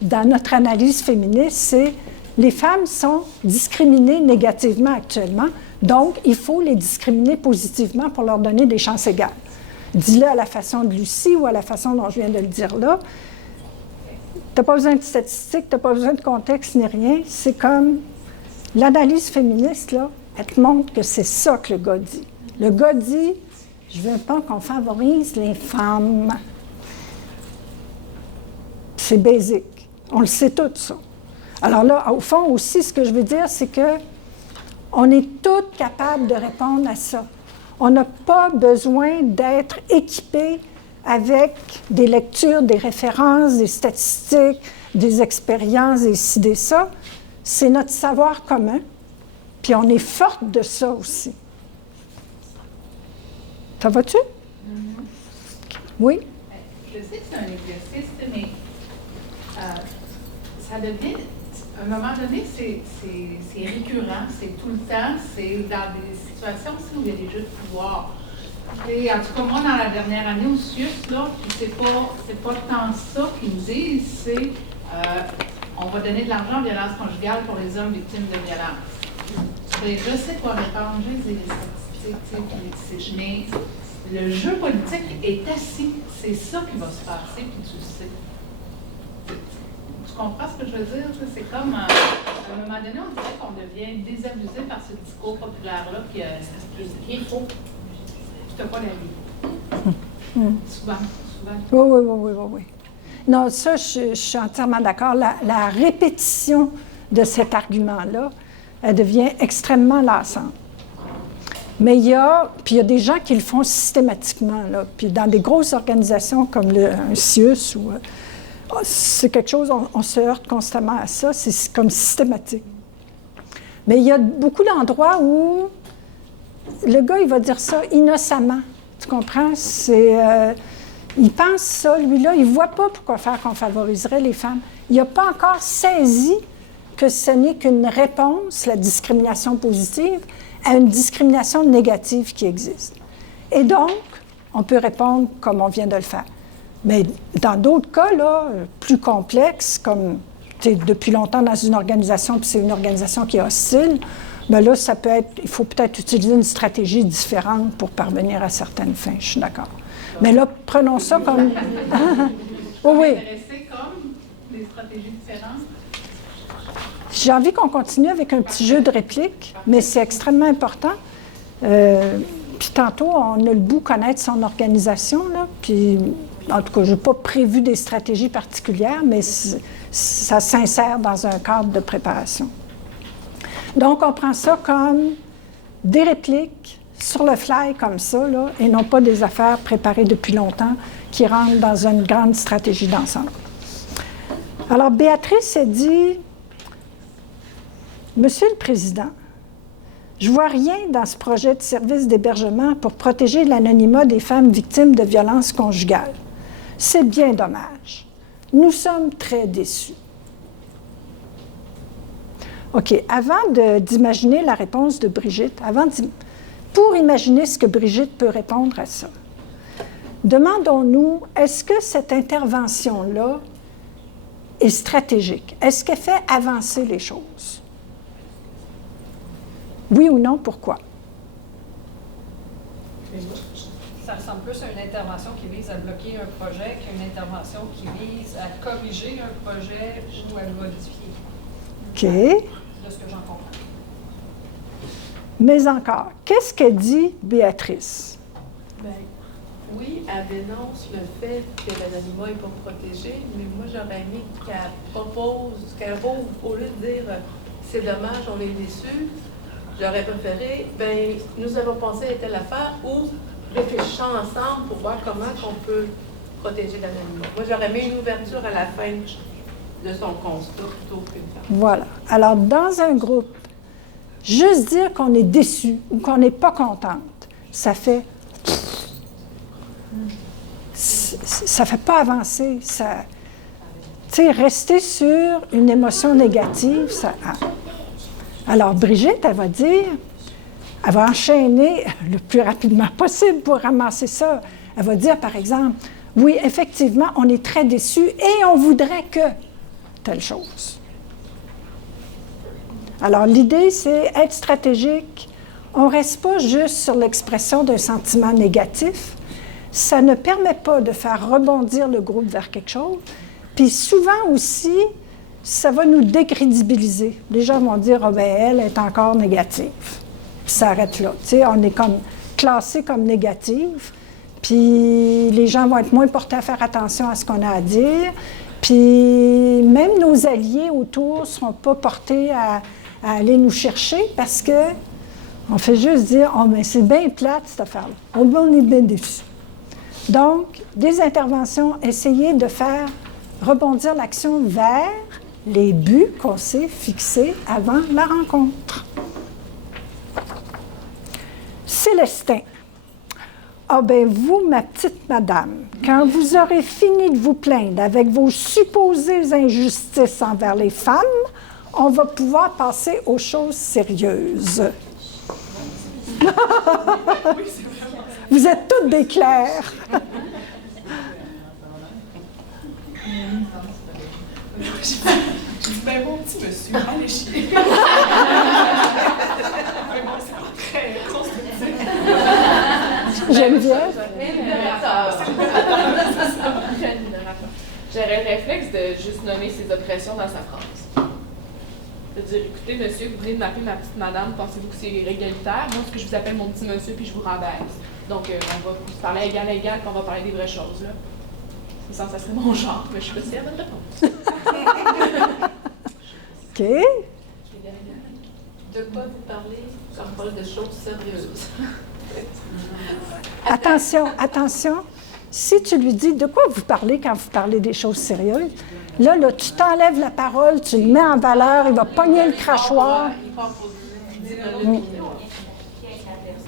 dans notre analyse féministe, c'est les femmes sont discriminées négativement actuellement, donc il faut les discriminer positivement pour leur donner des chances égales. Dis-le à la façon de Lucie ou à la façon dont je viens de le dire là. Tu n'as pas besoin de statistiques, tu n'as pas besoin de contexte ni rien. C'est comme l'analyse féministe, là, elle te montre que c'est ça que le gars dit. Le gars dit, je ne veux pas qu'on favorise les femmes. C'est basique. On le sait tout, ça. Alors là, au fond aussi, ce que je veux dire, c'est que on est toutes capables de répondre à ça. On n'a pas besoin d'être équipés avec des lectures, des références, des statistiques, des expériences, des ci, des ça. C'est notre savoir commun, puis on est forte de ça aussi. Ça va-tu? Oui? Je sais que c'est un exercice, mais ça devient, à un moment donné, c'est récurrent, c'est tout le temps, c'est dans des situations aussi où il y a des jeux de pouvoir. Et en tout cas, moi, dans la dernière année au CIUS, là, c'est pas tant ça qu'ils me disent, c'est on va donner de l'argent en violence conjugale pour les hommes victimes de violence. Et je sais quoi répondre, j'ai des statistiques, mais le jeu politique est assis. C'est ça qui va se passer, puis tu le sais. Tu comprends ce que je veux dire? C'est comme, à un moment donné, on dirait qu'on devient désabusé par ce discours populaire-là qui est faux. Tu n'as pas la vie. Souvent. Oui. Non, ça, je suis entièrement d'accord. La répétition de cet argument-là, elle devient extrêmement lassante. Mais il y a des gens qui le font systématiquement, là. Puis dans des grosses organisations comme un CIUS, c'est quelque chose, on se heurte constamment à ça, c'est comme systématique. Mais il y a beaucoup d'endroits où le gars, il va dire ça innocemment. Tu comprends? Il pense ça, lui-là, il ne voit pas pourquoi faire qu'on favoriserait les femmes. Il n'a pas encore saisi que ce n'est qu'une réponse, la discrimination positive, à une discrimination négative qui existe. Et donc, on peut répondre comme on vient de le faire. Mais dans d'autres cas, là, plus complexes, comme tu es depuis longtemps dans une organisation, puis c'est une organisation qui est hostile, bien là, il faut peut-être utiliser une stratégie différente pour parvenir à certaines fins. Je suis d'accord. Mais là, prenons ça comme... Oui. Comme des stratégies différentes? J'ai envie qu'on continue avec un petit jeu de réplique, mais c'est extrêmement important. Puis tantôt, on a le goût de connaître son organisation, là, puis en tout cas, je n'ai pas prévu des stratégies particulières, mais ça s'insère dans un cadre de préparation. Donc, on prend ça comme des répliques sur le fly comme ça, là, et non pas des affaires préparées depuis longtemps qui rentrent dans une grande stratégie d'ensemble. Alors, Béatrice a dit... Monsieur le Président, je ne vois rien dans ce projet de service d'hébergement pour protéger l'anonymat des femmes victimes de violences conjugales. C'est bien dommage. Nous sommes très déçus. OK, avant d'imaginer la réponse de Brigitte, pour imaginer ce que Brigitte peut répondre à ça, demandons-nous, est-ce que cette intervention-là est stratégique? Est-ce qu'elle fait avancer les choses? Oui ou non, pourquoi? Ça ressemble plus à une intervention qui vise à bloquer un projet qu'une intervention qui vise à corriger un projet ou à le modifier. OK. De ce que j'en comprends. Mais encore, qu'est-ce que dit Béatrice? Bien, oui, elle dénonce le fait que l'anonymat n'est pas protégé, mais moi, j'aurais aimé qu'elle propose, au lieu de dire c'est dommage, on est déçus, j'aurais préféré, bien, nous avons pensé à telle affaire ou réfléchissons ensemble pour voir comment on peut protéger l'anonymat. Moi, j'aurais mis une ouverture à la fin de son constat plutôt qu'une fin. Voilà. Alors, dans un groupe, juste dire qu'on est déçu ou qu'on n'est pas contente, ça fait... ça ne fait pas avancer. Tu sais, rester sur une émotion négative, ça... Alors, Brigitte, elle va enchaîner le plus rapidement possible pour ramasser ça. Elle va dire, par exemple, oui, effectivement, on est très déçus et on voudrait que telle chose. Alors, l'idée, c'est être stratégique. On ne reste pas juste sur l'expression d'un sentiment négatif. Ça ne permet pas de faire rebondir le groupe vers quelque chose. Puis souvent aussi, ça va nous décrédibiliser. Les gens vont dire, ah ben elle est encore négative. Puis ça arrête là. Tu sais, on est comme classé comme négative. Puis les gens vont être moins portés à faire attention à ce qu'on a à dire. Puis même nos alliés autour ne seront pas portés à aller nous chercher parce que on fait juste dire, oh mais c'est bien plate cette affaire-là. On est bien déçus. Donc, des interventions, essayer de faire rebondir l'action vers les buts qu'on s'est fixés avant la rencontre. Célestin. Ah ben vous, ma petite madame, quand vous aurez fini de vous plaindre avec vos supposées injustices envers les femmes, on va pouvoir passer aux choses sérieuses. Vous êtes toutes des claires. Je dis, ben mon petit monsieur, allez chier. Mais moi, c'est pas très constructif. Geneviève? J'aurais le réflexe de juste nommer ses oppressions dans sa phrase. De dire, écoutez, monsieur, vous venez de m'appeler ma petite madame, pensez-vous que c'est égalitaire? Moi, ce que je vous appelle mon petit monsieur, puis je vous rabaisse. Donc, on va se parler égal à égal, puis on va parler des vraies choses, là. Ça serait mon genre, mais je suis pas sûre de réponse. OK. De quoi vous parlez quand on parle de choses sérieuses? Attention. Si tu lui dis de quoi vous parlez quand vous parlez des choses sérieuses, là, tu t'enlèves la parole, tu le mets en valeur, il va pogner le crachoir.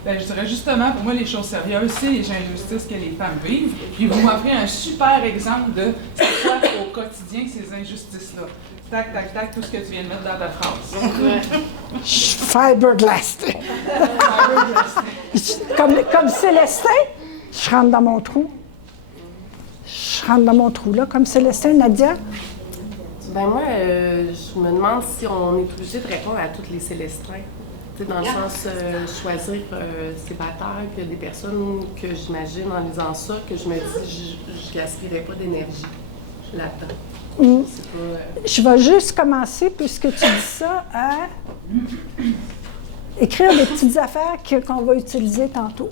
Ben, je dirais justement, pour moi, les choses sérieuses, c'est les injustices que les femmes vivent. Puis vous m'offrez un super exemple de c'est quoi au quotidien ces injustices-là. Tac, tac, tac, tout ce que tu viens de mettre dans ta phrase. Fiberglass. Comme Célestin, je rentre dans mon trou. Là, comme Célestin, Nadia. Ben moi, je me demande si on est obligé de répondre à tous les Célestins. Dans le sens, choisir célibataire, qu'il y a des personnes que j'imagine en lisant ça, que je me dis, je gaspillerais pas d'énergie là-dedans. Je vais juste commencer, puisque tu dis ça, à écrire des petites affaires qu'on va utiliser tantôt.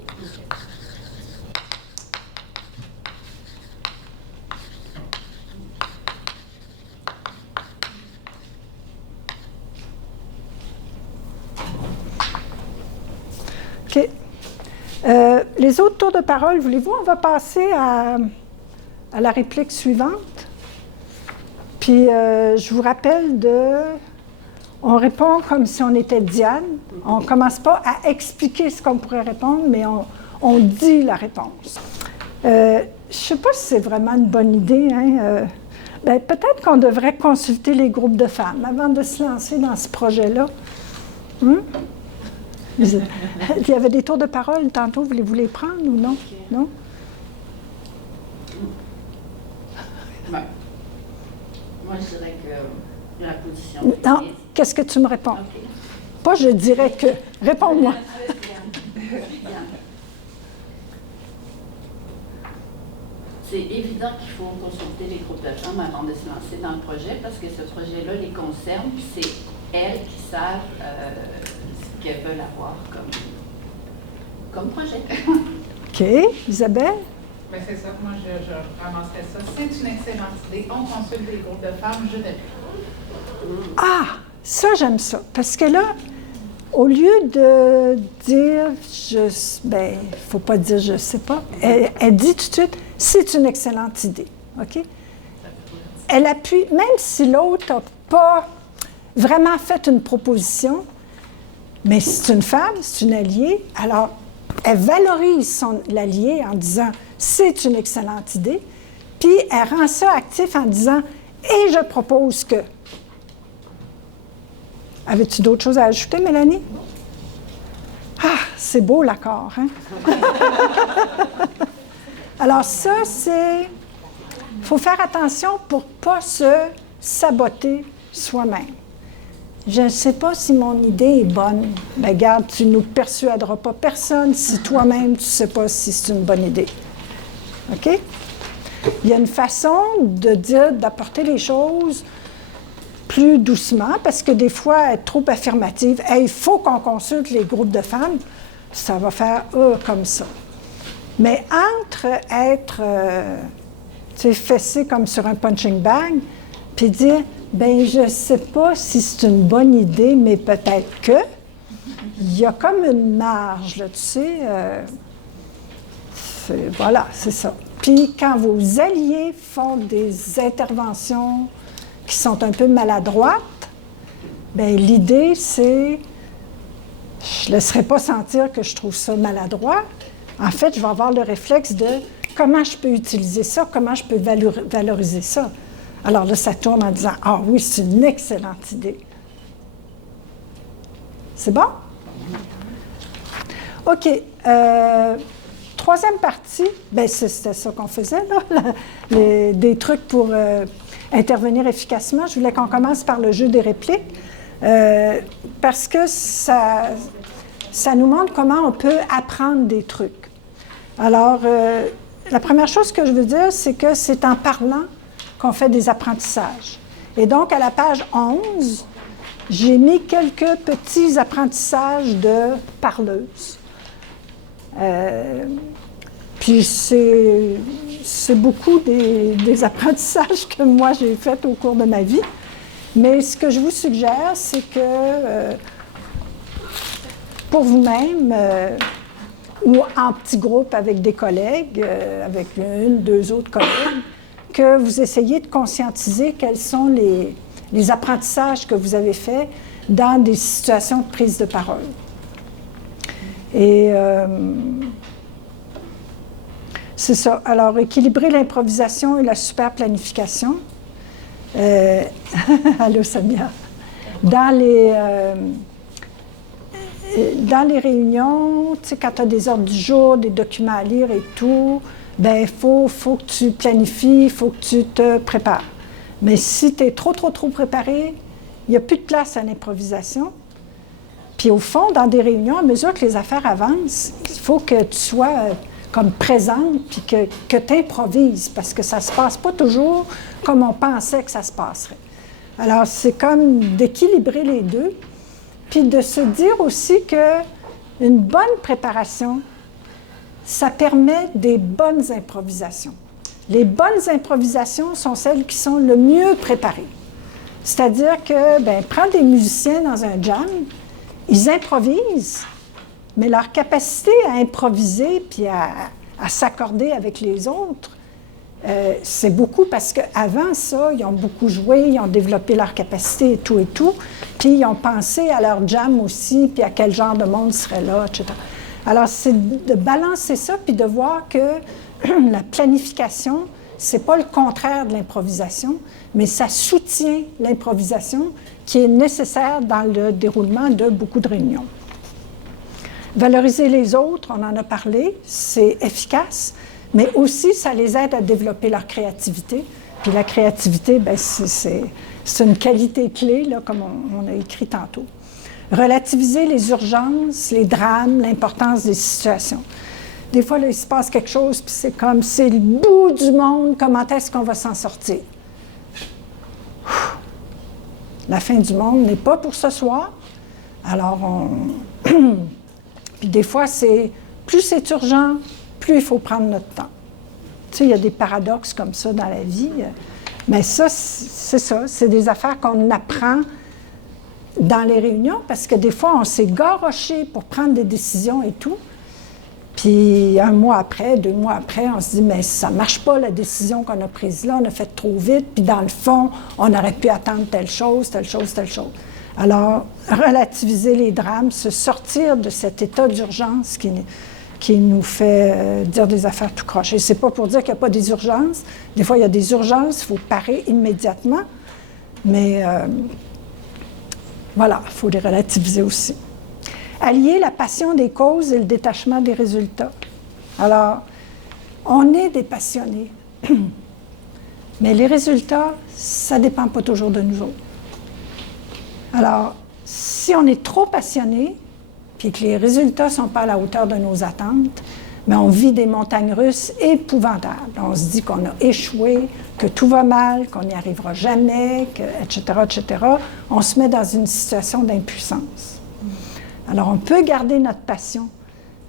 OK. Les autres tours de parole, voulez-vous? On va passer à la réplique suivante. Puis, je vous rappelle on répond comme si on était Diane. On ne commence pas à expliquer ce qu'on pourrait répondre, mais on dit la réponse. Je ne sais pas si c'est vraiment une bonne idée. Hein? Peut-être qu'on devrait consulter les groupes de femmes avant de se lancer dans ce projet-là. Il y avait des tours de parole tantôt, voulez-vous les prendre ou non? Non? Ouais. Moi, je dirais que la position... Non, qu'est-ce que tu me réponds? Okay. Pas je dirais que. Réponds-moi. C'est évident qu'il faut consulter les groupes de femmes avant de se lancer dans le projet parce que ce projet-là les concerne, puis c'est elles qui savent ce qu'elles veulent avoir comme projet. OK. Isabelle? Bien, c'est ça, moi je ramasserais ça. C'est une excellente idée. On consulte les groupes de femmes, je t'appuie. Ah! Ça, j'aime ça. Parce que là, au lieu de dire, il ne faut pas dire je ne sais pas, elle dit tout de suite, c'est une excellente idée. OK? Elle appuie, même si l'autre n'a pas vraiment fait une proposition, mais c'est une femme, c'est une alliée, alors elle valorise l'allié en disant, c'est une excellente idée, Puis elle rend ça actif en disant « Et je propose que ». Avais-tu d'autres choses à ajouter, Mélanie? Ah, c'est beau l'accord, hein? Alors ça, c'est... Il faut faire attention pour ne pas se saboter soi-même. Je ne sais pas si mon idée est bonne. Mais regarde, tu ne nous persuaderas pas personne si toi-même tu ne sais pas si c'est une bonne idée. OK? Il y a une façon de dire, d'apporter les choses plus doucement, parce que des fois, être trop affirmative, hey, il faut qu'on consulte les groupes de femmes, ça va faire comme ça. Mais entre être fessé comme sur un punching bag, puis dire, ben je ne sais pas si c'est une bonne idée, mais peut-être que, il y a comme une marge, là, tu sais. Voilà, c'est ça. Puis quand vos alliés font des interventions qui sont un peu maladroites, bien, l'idée, c'est, je ne laisserai pas sentir que je trouve ça maladroit. En fait, je vais avoir le réflexe de comment je peux utiliser ça, comment je peux valoriser ça. Alors là, ça tourne en disant, ah oui, c'est une excellente idée. C'est bon? OK. Troisième partie, bien, c'était ça qu'on faisait, là, des trucs pour intervenir efficacement. Je voulais qu'on commence par le jeu des répliques, parce que ça nous montre comment on peut apprendre des trucs. Alors, la première chose que je veux dire, c'est que c'est en parlant qu'on fait des apprentissages. Et donc, à la page 11, j'ai mis quelques petits apprentissages de parleuse. Puis c'est beaucoup des apprentissages que moi j'ai faits au cours de ma vie. Mais ce que je vous suggère, c'est que pour vous-même, ou en petit groupe avec des collègues, avec une, deux autres collègues, que vous essayez de conscientiser quels sont les apprentissages que vous avez faits dans des situations de prise de parole. Et c'est ça. Alors, équilibrer l'improvisation et la super planification. Allô, Samia. Dans les réunions, tu sais, quand tu as des ordres du jour, des documents à lire et tout, bien, il faut que tu planifies, il faut que tu te prépares. Mais si tu es trop préparé, il n'y a plus de place à l'improvisation. Puis au fond, dans des réunions, à mesure que les affaires avancent, il faut que tu sois comme présente, puis que tu improvises, parce que ça ne se passe pas toujours comme on pensait que ça se passerait. Alors, c'est comme d'équilibrer les deux, puis de se dire aussi qu'une bonne préparation, ça permet des bonnes improvisations. Les bonnes improvisations sont celles qui sont le mieux préparées. C'est-à-dire que, bien, prends des musiciens dans un jam, ils improvisent, mais leur capacité à improviser puis à s'accorder avec les autres, c'est beaucoup parce qu'avant ça, ils ont beaucoup joué, ils ont développé leur capacité et tout, puis ils ont pensé à leur jam aussi, puis à quel genre de monde serait là, etc. Alors, c'est de balancer ça, puis de voir que la planification, c'est pas le contraire de l'improvisation, mais ça soutient l'improvisation qui est nécessaire dans le déroulement de beaucoup de réunions. Valoriser les autres, on en a parlé, c'est efficace, mais aussi ça les aide à développer leur créativité. Puis la créativité, bien, c'est une qualité clé, là, comme on a écrit tantôt. Relativiser les urgences, les drames, l'importance des situations. Des fois, là, il se passe quelque chose, puis c'est comme, c'est le bout du monde, comment est-ce qu'on va s'en sortir? La fin du monde n'est pas pour ce soir. Alors, puis des fois, plus c'est urgent, plus il faut prendre notre temps. Tu sais, il y a des paradoxes comme ça dans la vie. Mais ça, c'est ça. C'est des affaires qu'on apprend dans les réunions, parce que des fois, on s'est garoché pour prendre des décisions et tout. Puis 1 mois après, 2 mois après, on se dit, mais ça ne marche pas la décision qu'on a prise là, on a fait trop vite, puis dans le fond, on aurait pu attendre telle chose. Alors, relativiser les drames, se sortir de cet état d'urgence qui nous fait dire des affaires tout croche. Et c'est pas pour dire qu'il n'y a pas des urgences. Des fois, il y a des urgences, il faut parer immédiatement. Mais voilà, il faut les relativiser aussi. Allier la passion des causes et le détachement des résultats. Alors, on est des passionnés. Mais les résultats, ça ne dépend pas toujours de nous autres. Alors, si on est trop passionné, puis que les résultats ne sont pas à la hauteur de nos attentes, mais on vit des montagnes russes épouvantables. On se dit qu'on a échoué, que tout va mal, qu'on n'y arrivera jamais, etc., etc. On se met dans une situation d'impuissance. Alors, on peut garder notre passion,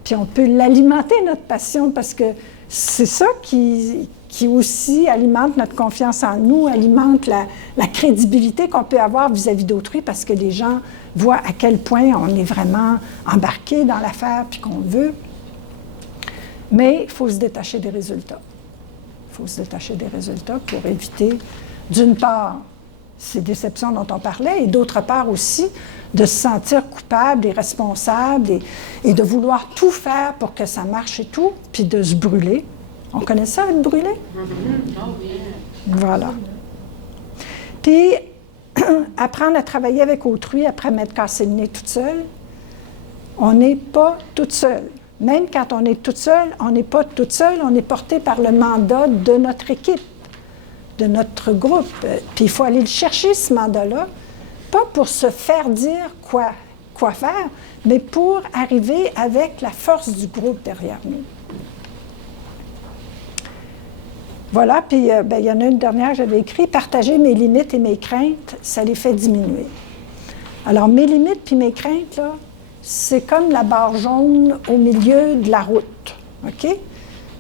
puis on peut l'alimenter, notre passion, parce que c'est ça qui aussi alimente notre confiance en nous, alimente la crédibilité qu'on peut avoir vis-à-vis d'autrui, parce que les gens voient à quel point on est vraiment embarqué dans l'affaire, puis qu'on veut. Mais il faut se détacher des résultats. Il faut se détacher des résultats pour éviter, d'une part, ces déceptions dont on parlait, et d'autre part aussi, de se sentir coupable et responsable et de vouloir tout faire pour que ça marche et tout, puis de se brûler. On connaît ça, être brûlé? Voilà. Puis, apprendre à travailler avec autrui après m'être cassé le nez toute seule, on n'est pas toute seule. Même quand on est toute seule, on n'est pas toute seule, on est porté par le mandat de notre équipe, de notre groupe. Puis il faut aller le chercher, ce mandat-là, pas pour se faire dire quoi faire, mais pour arriver avec la force du groupe derrière nous. Voilà, puis il y en a une dernière que j'avais écrit, « Partager mes limites et mes craintes, ça les fait diminuer. » Alors, mes limites puis mes craintes, là, c'est comme la barre jaune au milieu de la route, OK? Je ne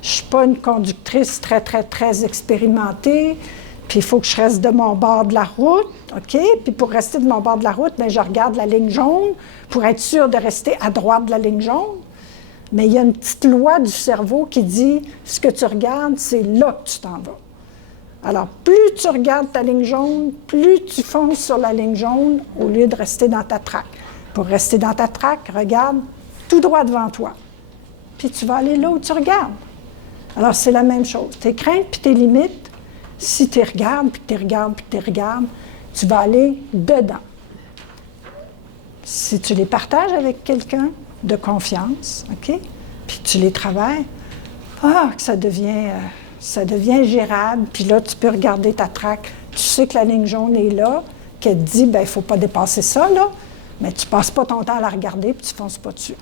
suis pas une conductrice très, très, très expérimentée, puis il faut que je reste de mon bord de la route, OK? Puis pour rester de mon bord de la route, bien, je regarde la ligne jaune pour être sûre de rester à droite de la ligne jaune. Mais il y a une petite loi du cerveau qui dit, ce que tu regardes, c'est là que tu t'en vas. Alors, plus tu regardes ta ligne jaune, plus tu fonces sur la ligne jaune au lieu de rester dans ta traque. Pour rester dans ta traque, regarde tout droit devant toi. Puis tu vas aller là où tu regardes. Alors, c'est la même chose. Tes craintes puis tes limites, si tu regardes, puis tu regardes, puis tu regardes, tu vas aller dedans. Si tu les partages avec quelqu'un de confiance, OK? Puis tu les travailles, que ça devient gérable. Puis là, tu peux regarder ta traque. Tu sais que la ligne jaune est là, qu'elle te dit, bien, il ne faut pas dépasser ça, là. Mais tu ne passes pas ton temps à la regarder, puis tu ne fonces pas dessus.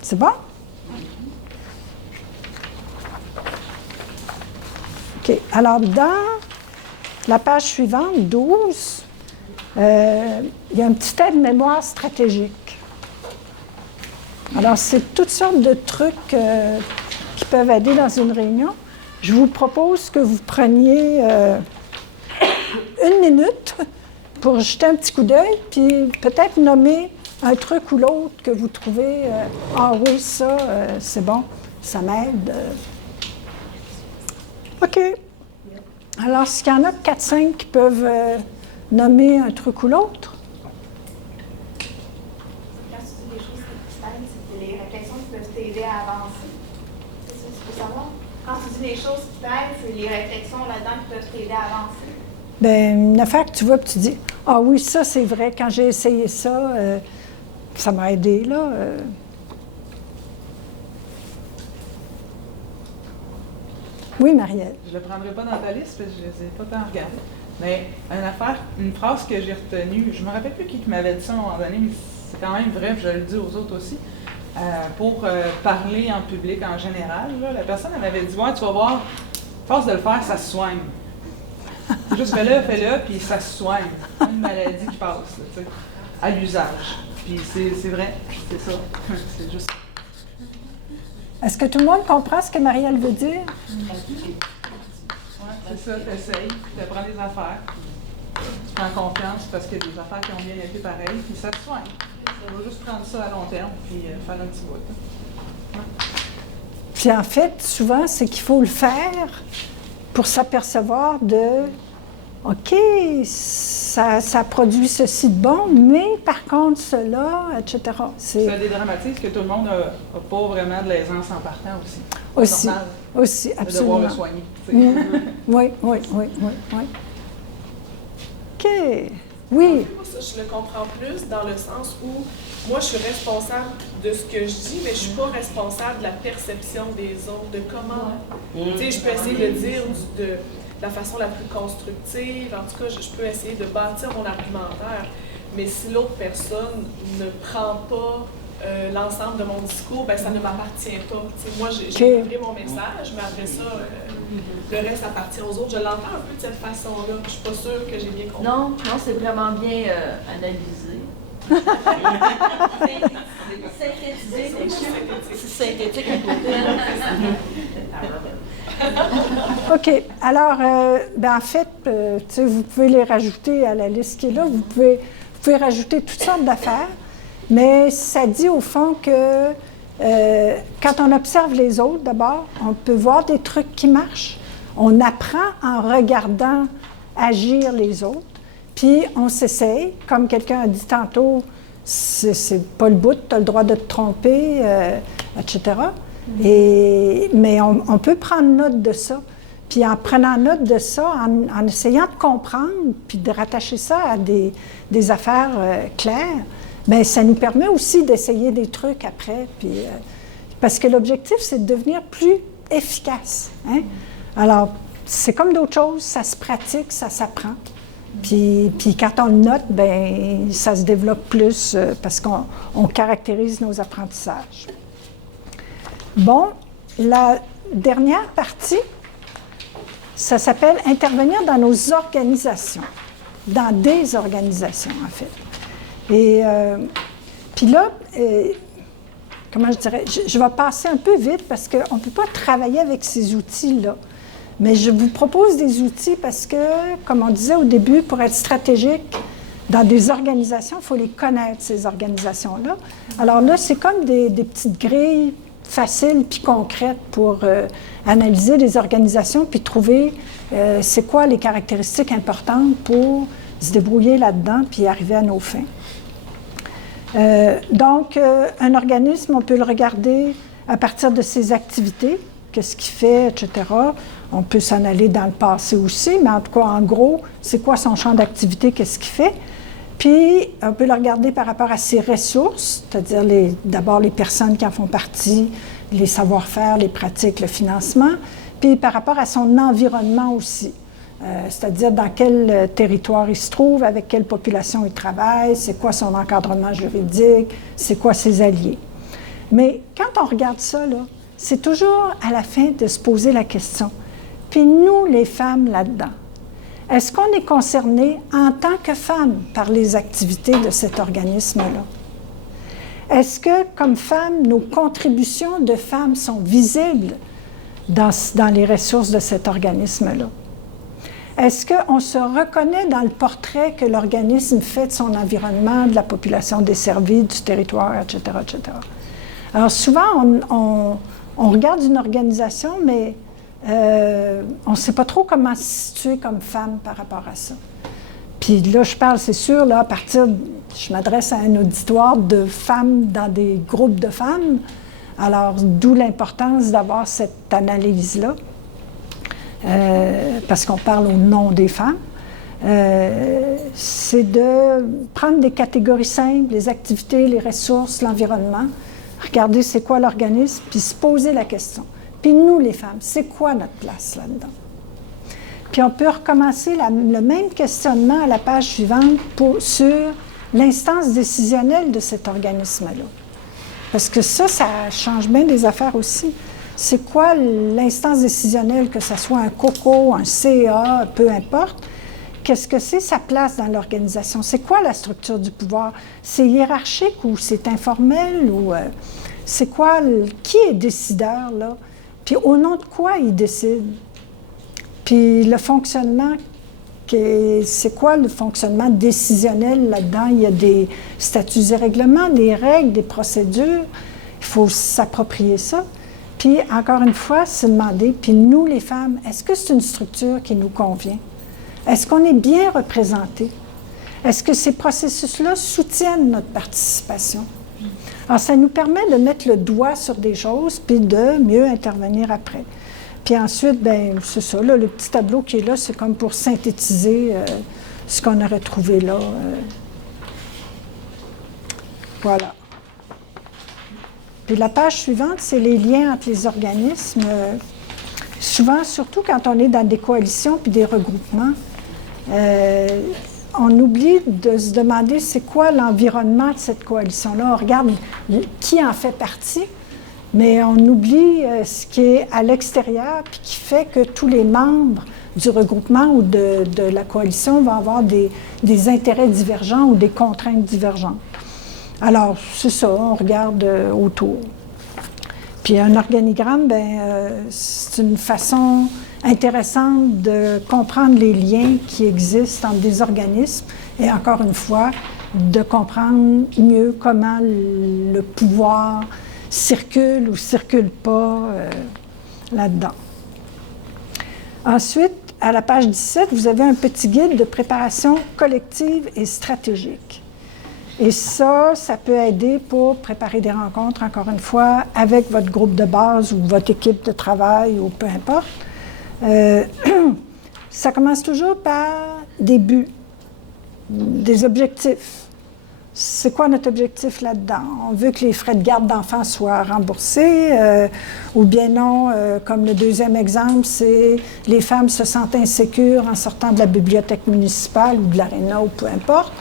C'est bon? OK. Alors, dans la page suivante, 12, il y a un petit aide-mémoire stratégique. Alors, c'est toutes sortes de trucs qui peuvent aider dans une réunion. Je vous propose que vous preniez 1 minute pour jeter un petit coup d'œil, puis peut-être nommer un truc ou l'autre que vous trouvez « Ah oui, ça, c'est bon, ça m'aide. » OK. Alors, s'il y en a 4-5 qui peuvent nommer un truc ou l'autre. T'aider à avancer. C'est ça que tu veux savoir? Quand tu dis les choses qui t'aident, c'est les réflexions là-dedans qui peuvent t'aider à avancer. Bien, une affaire que tu vois, puis tu dis « Ah oui, ça, c'est vrai, quand j'ai essayé ça, ça m'a aidé, là. » Oui, Marielle. Je ne le prendrai pas dans ta liste parce que je ne les ai pas tant regardés. Mais une phrase que j'ai retenue, je ne me rappelle plus qui m'avait dit ça à un moment donné, mais c'est quand même vrai, je le dis aux autres aussi. Pour parler en public en général, là, la personne m'avait dit « Ouais, tu vas voir, à force de le faire, ça se soigne. » Juste fais-le, puis ça se soigne. C'est une maladie qui passe, là, tu sais, à l'usage. Puis c'est vrai, c'est ça. C'est juste. Est-ce que tout le monde comprend ce que Marielle veut dire? Ouais, c'est ça, tu essayes, tu apprends des affaires, tu prends confiance parce qu'il y a des affaires qui ont bien été pareilles, puis ça te soigne. On va juste prendre ça à long terme, puis faire un petit bout. Ouais. Puis en fait, souvent, c'est qu'il faut le faire pour s'apercevoir de « OK, ça produit ceci de bon, mais par contre, cela, etc. Ça dédramatise que tout le monde n'a pas vraiment de l'aisance en partant aussi. Aussi, normal, aussi, absolument. De devoir le soigner. Oui. OK. Oui. Moi, ça, je le comprends plus dans le sens où moi, je suis responsable de ce que je dis, mais je suis pas responsable de la perception des autres, de comment... Tu sais, je peux essayer de le dire de la façon la plus constructive. En tout cas, je peux essayer de bâtir mon argumentaire. Mais si l'autre personne ne prend pas l'ensemble de mon discours, ben ça ne m'appartient pas. T'sais, moi, j'ai livré mon message, mais après ça, le reste appartient aux autres. Je l'entends un peu de cette façon-là. Je suis pas sûre que j'ai bien compris. Non, c'est vraiment bien analysé. Synthétisé. C'est synthétique à côté. OK. Alors, en fait, vous pouvez les rajouter à la liste qui est là. Vous pouvez rajouter toutes sortes d'affaires, mais ça dit au fond que quand on observe les autres, d'abord, on peut voir des trucs qui marchent. On apprend en regardant agir les autres, puis on s'essaye. Comme quelqu'un a dit tantôt, c'est pas le bout, tu as le droit de te tromper, etc. Mais on peut prendre note de ça. Puis en prenant note de ça, en essayant de comprendre, puis de rattacher ça à des affaires claires, bien, ça nous permet aussi d'essayer des trucs après. Puis, parce que l'objectif, c'est de devenir plus efficace. Hein? Alors, c'est comme d'autres choses, ça se pratique, ça s'apprend. Puis quand on le note, bien, ça se développe plus parce qu'on caractérise nos apprentissages. Bon, la dernière partie, ça s'appelle « Intervenir dans nos organisations », dans des organisations, en fait. Et puis là, comment je dirais, je vais passer un peu vite parce qu'on ne peut pas travailler avec ces outils-là. Mais je vous propose des outils parce que, comme on disait au début, pour être stratégique dans des organisations, il faut les connaître, ces organisations-là. Alors là, c'est comme des petites grilles faciles puis concrètes pour analyser les organisations puis trouver c'est quoi les caractéristiques importantes pour se débrouiller là-dedans puis arriver à nos fins. Donc, un organisme, on peut le regarder à partir de ses activités, qu'est-ce qu'il fait, etc. On peut s'en aller dans le passé aussi, mais en tout cas, en gros, c'est quoi son champ d'activité, qu'est-ce qu'il fait. Puis, on peut le regarder par rapport à ses ressources, c'est-à-dire d'abord les personnes qui en font partie, les savoir-faire, les pratiques, le financement, puis par rapport à son environnement aussi, c'est-à-dire dans quel territoire il se trouve, avec quelle population il travaille, c'est quoi son encadrement juridique, c'est quoi ses alliés. Mais quand on regarde ça, là, c'est toujours à la fin de se poser la question. Puis nous, les femmes, là-dedans, est-ce qu'on est concerné en tant que femmes par les activités de cet organisme-là? Est-ce que, comme femmes, nos contributions de femmes sont visibles dans les ressources de cet organisme-là? Est-ce qu'on se reconnaît dans le portrait que l'organisme fait de son environnement, de la population desservie, du territoire, etc., etc.? Alors souvent, on regarde une organisation, mais on ne sait pas trop comment se situer comme femme par rapport à ça. Puis là, je parle, c'est sûr, là, à partir, je m'adresse à un auditoire de femmes dans des groupes de femmes, alors d'où l'importance d'avoir cette analyse-là, parce qu'on parle au nom des femmes. C'est de prendre des catégories simples, les activités, les ressources, l'environnement, regarder c'est quoi l'organisme, puis se poser la question. Puis nous, les femmes, c'est quoi notre place là-dedans? Puis on peut recommencer le même questionnement à la page suivante sur l'instance décisionnelle de cet organisme-là. Parce que ça change bien des affaires aussi. C'est quoi l'instance décisionnelle, que ce soit un COCO, un CA, peu importe? Qu'est-ce que c'est sa place dans l'organisation? C'est quoi la structure du pouvoir? C'est hiérarchique ou c'est informel? Ou c'est quoi? Qui est décideur, là? Puis au nom de quoi il décide? Puis le fonctionnement, c'est quoi le fonctionnement décisionnel là-dedans? Il y a des statuts et règlements, des règles, des procédures. Il faut s'approprier ça. Puis encore une fois, se demander, puis nous les femmes, est-ce que c'est une structure qui nous convient? Est-ce qu'on est bien représentés? est-ce que ces processus-là soutiennent notre participation? Alors, ça nous permet de mettre le doigt sur des choses puis de mieux intervenir après. Puis ensuite, bien, c'est ça, là, le petit tableau qui est là, c'est comme pour synthétiser ce qu'on aurait trouvé là. Voilà. Puis la page suivante, c'est les liens entre les organismes. Souvent, surtout quand on est dans des coalitions puis des regroupements, on oublie de se demander c'est quoi l'environnement de cette coalition-là. On regarde qui en fait partie, mais on oublie ce qui est à l'extérieur puis qui fait que tous les membres du regroupement ou de la coalition vont avoir des intérêts divergents ou des contraintes divergentes. Alors, c'est ça, on regarde autour. Puis un organigramme, bien, c'est une façon intéressante de comprendre les liens qui existent entre des organismes et encore une fois, de comprendre mieux comment le pouvoir circule ou circule pas là-dedans. Ensuite, à la page 17, vous avez un petit guide de préparation collective et stratégique. Et ça peut aider pour préparer des rencontres, encore une fois, avec votre groupe de base ou votre équipe de travail ou peu importe. Ça commence toujours par des buts, des objectifs. C'est quoi notre objectif là-dedans? On veut que les frais de garde d'enfants soient remboursés, ou bien non, comme le deuxième exemple, c'est les femmes se sentent insécures en sortant de la bibliothèque municipale ou de l'aréna ou peu importe.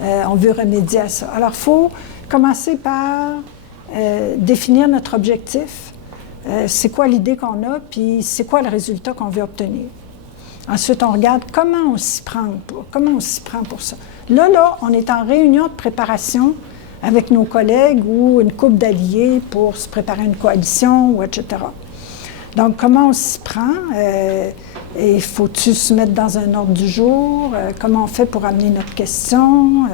On veut remédier à ça. Alors, il faut commencer par définir notre objectif. C'est quoi l'idée qu'on a, puis c'est quoi le résultat qu'on veut obtenir. Ensuite, on regarde comment on s'y prend pour ça. Là, on est en réunion de préparation avec nos collègues ou une couple d'alliés pour se préparer à une coalition, ou etc. Donc, comment on s'y prend? Et faut-tu se mettre dans un ordre du jour? Comment on fait pour amener notre question?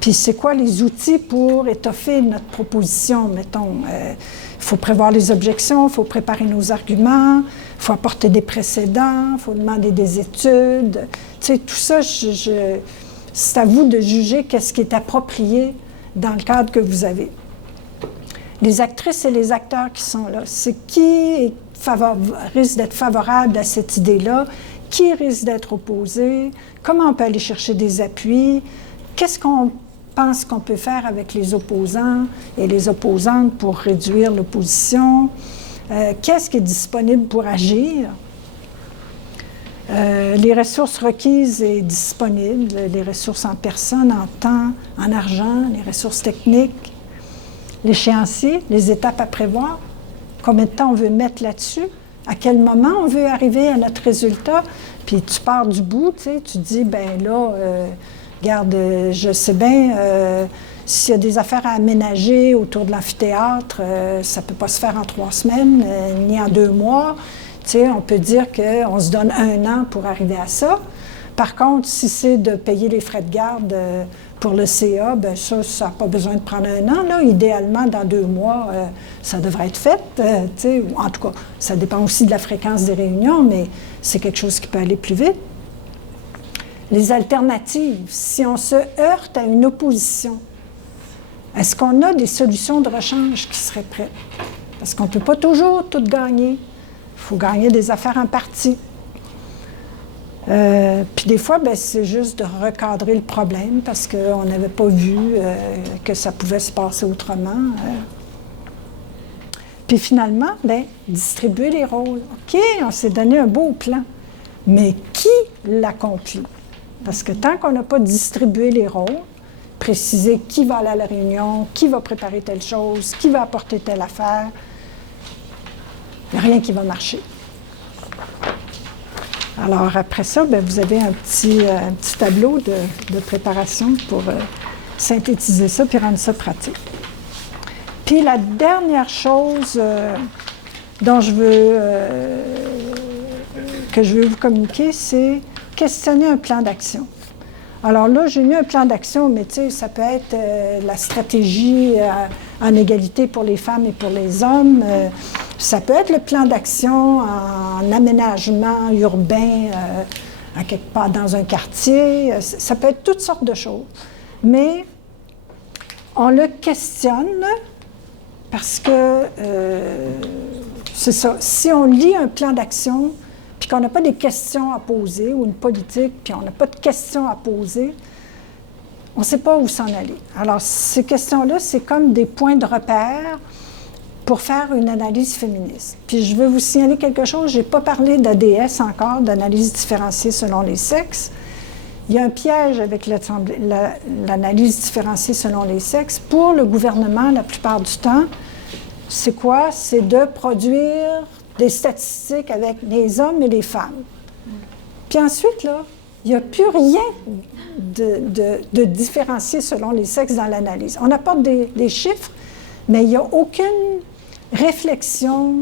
Puis c'est quoi les outils pour étoffer notre proposition, mettons? Il faut prévoir les objections, il faut préparer nos arguments, il faut apporter des précédents, il faut demander des études. Tu sais, tout ça, c'est à vous de juger qu'est-ce qui est approprié dans le cadre que vous avez. Les actrices et les acteurs qui sont là, c'est qui risque d'être favorable à cette idée-là, qui risque d'être opposé, comment on peut aller chercher des appuis, qu'est-ce qu'on pense qu'on peut faire avec les opposants et les opposantes pour réduire l'opposition, qu'est-ce qui est disponible pour agir, les ressources requises et disponibles, les ressources en personne, en temps, en argent, les ressources techniques, l'échéancier, les étapes à prévoir, combien de temps on veut mettre là-dessus, à quel moment on veut arriver à notre résultat, puis tu pars du bout, tu sais, tu dis, ben là, regarde, je sais bien, s'il y a des affaires à aménager autour de l'amphithéâtre, ça ne peut pas se faire en 3 semaines, ni en 2 mois. Tu sais, on peut dire qu'on se donne 1 an pour arriver à ça. Par contre, si c'est de payer les frais de garde pour le CA, bien ça n'a pas besoin de prendre 1 an. Là. Idéalement, dans 2 mois, ça devrait être fait. Tu sais, en tout cas, ça dépend aussi de la fréquence des réunions, mais c'est quelque chose qui peut aller plus vite. Les alternatives, si on se heurte à une opposition, est-ce qu'on a des solutions de rechange qui seraient prêtes? Parce qu'on ne peut pas toujours tout gagner. Il faut gagner des affaires en partie. Puis des fois, ben, c'est juste de recadrer le problème parce qu'on n'avait pas vu que ça pouvait se passer autrement. Puis finalement, ben, distribuer les rôles. OK, on s'est donné un beau plan, mais qui l'accomplit? Parce que tant qu'on n'a pas distribué les rôles, préciser qui va aller à la réunion, qui va préparer telle chose, qui va apporter telle affaire, il n'y a rien qui va marcher. Alors après ça, bien, vous avez un petit tableau de préparation pour synthétiser ça puis rendre ça pratique. Puis la dernière chose que je veux vous communiquer, c'est questionner un plan d'action. Alors là, j'ai mis un plan d'action, mais tu sais, ça peut être la stratégie en égalité pour les femmes et pour les hommes. Ça peut être le plan d'action en aménagement urbain à quelque part dans un quartier, ça peut être toutes sortes de choses. Mais on le questionne parce que, c'est ça, si on lit un plan d'action, puis qu'on n'a pas des questions à poser, ou une politique, puis on n'a pas de questions à poser, on ne sait pas où s'en aller. Alors, ces questions-là, c'est comme des points de repère pour faire une analyse féministe. Puis je veux vous signaler quelque chose, je n'ai pas parlé d'ADS encore, d'analyse différenciée selon les sexes. Il y a un piège avec l'analyse différenciée selon les sexes. Pour le gouvernement, la plupart du temps, c'est quoi? C'est de produire des statistiques avec les hommes et les femmes. Puis ensuite, là, il n'y a plus rien de différencié selon les sexes dans l'analyse. On apporte des chiffres, mais il n'y a aucune réflexion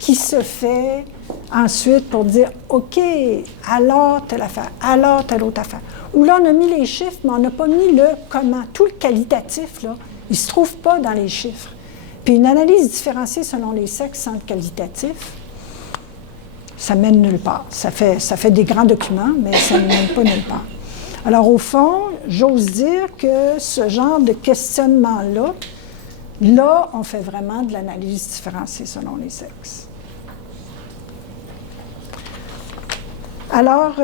qui se fait ensuite pour dire « OK, alors telle affaire, alors telle autre affaire ». Où là, on a mis les chiffres, mais on n'a pas mis le comment. Tout le qualitatif, là, il ne se trouve pas dans les chiffres. Puis une analyse différenciée selon les sexes sans le qualitatif, ça mène nulle part. Ça fait des grands documents, mais ça ne mène pas nulle part. Alors au fond, j'ose dire que ce genre de questionnement-là, là, on fait vraiment de l'analyse différenciée selon les sexes. Alors,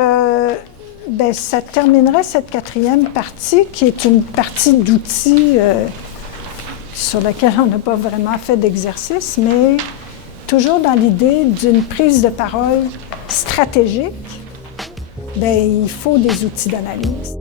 ça terminerait cette quatrième partie, qui est une partie d'outils sur laquelle on n'a pas vraiment fait d'exercice, mais toujours dans l'idée d'une prise de parole stratégique, il faut des outils d'analyse.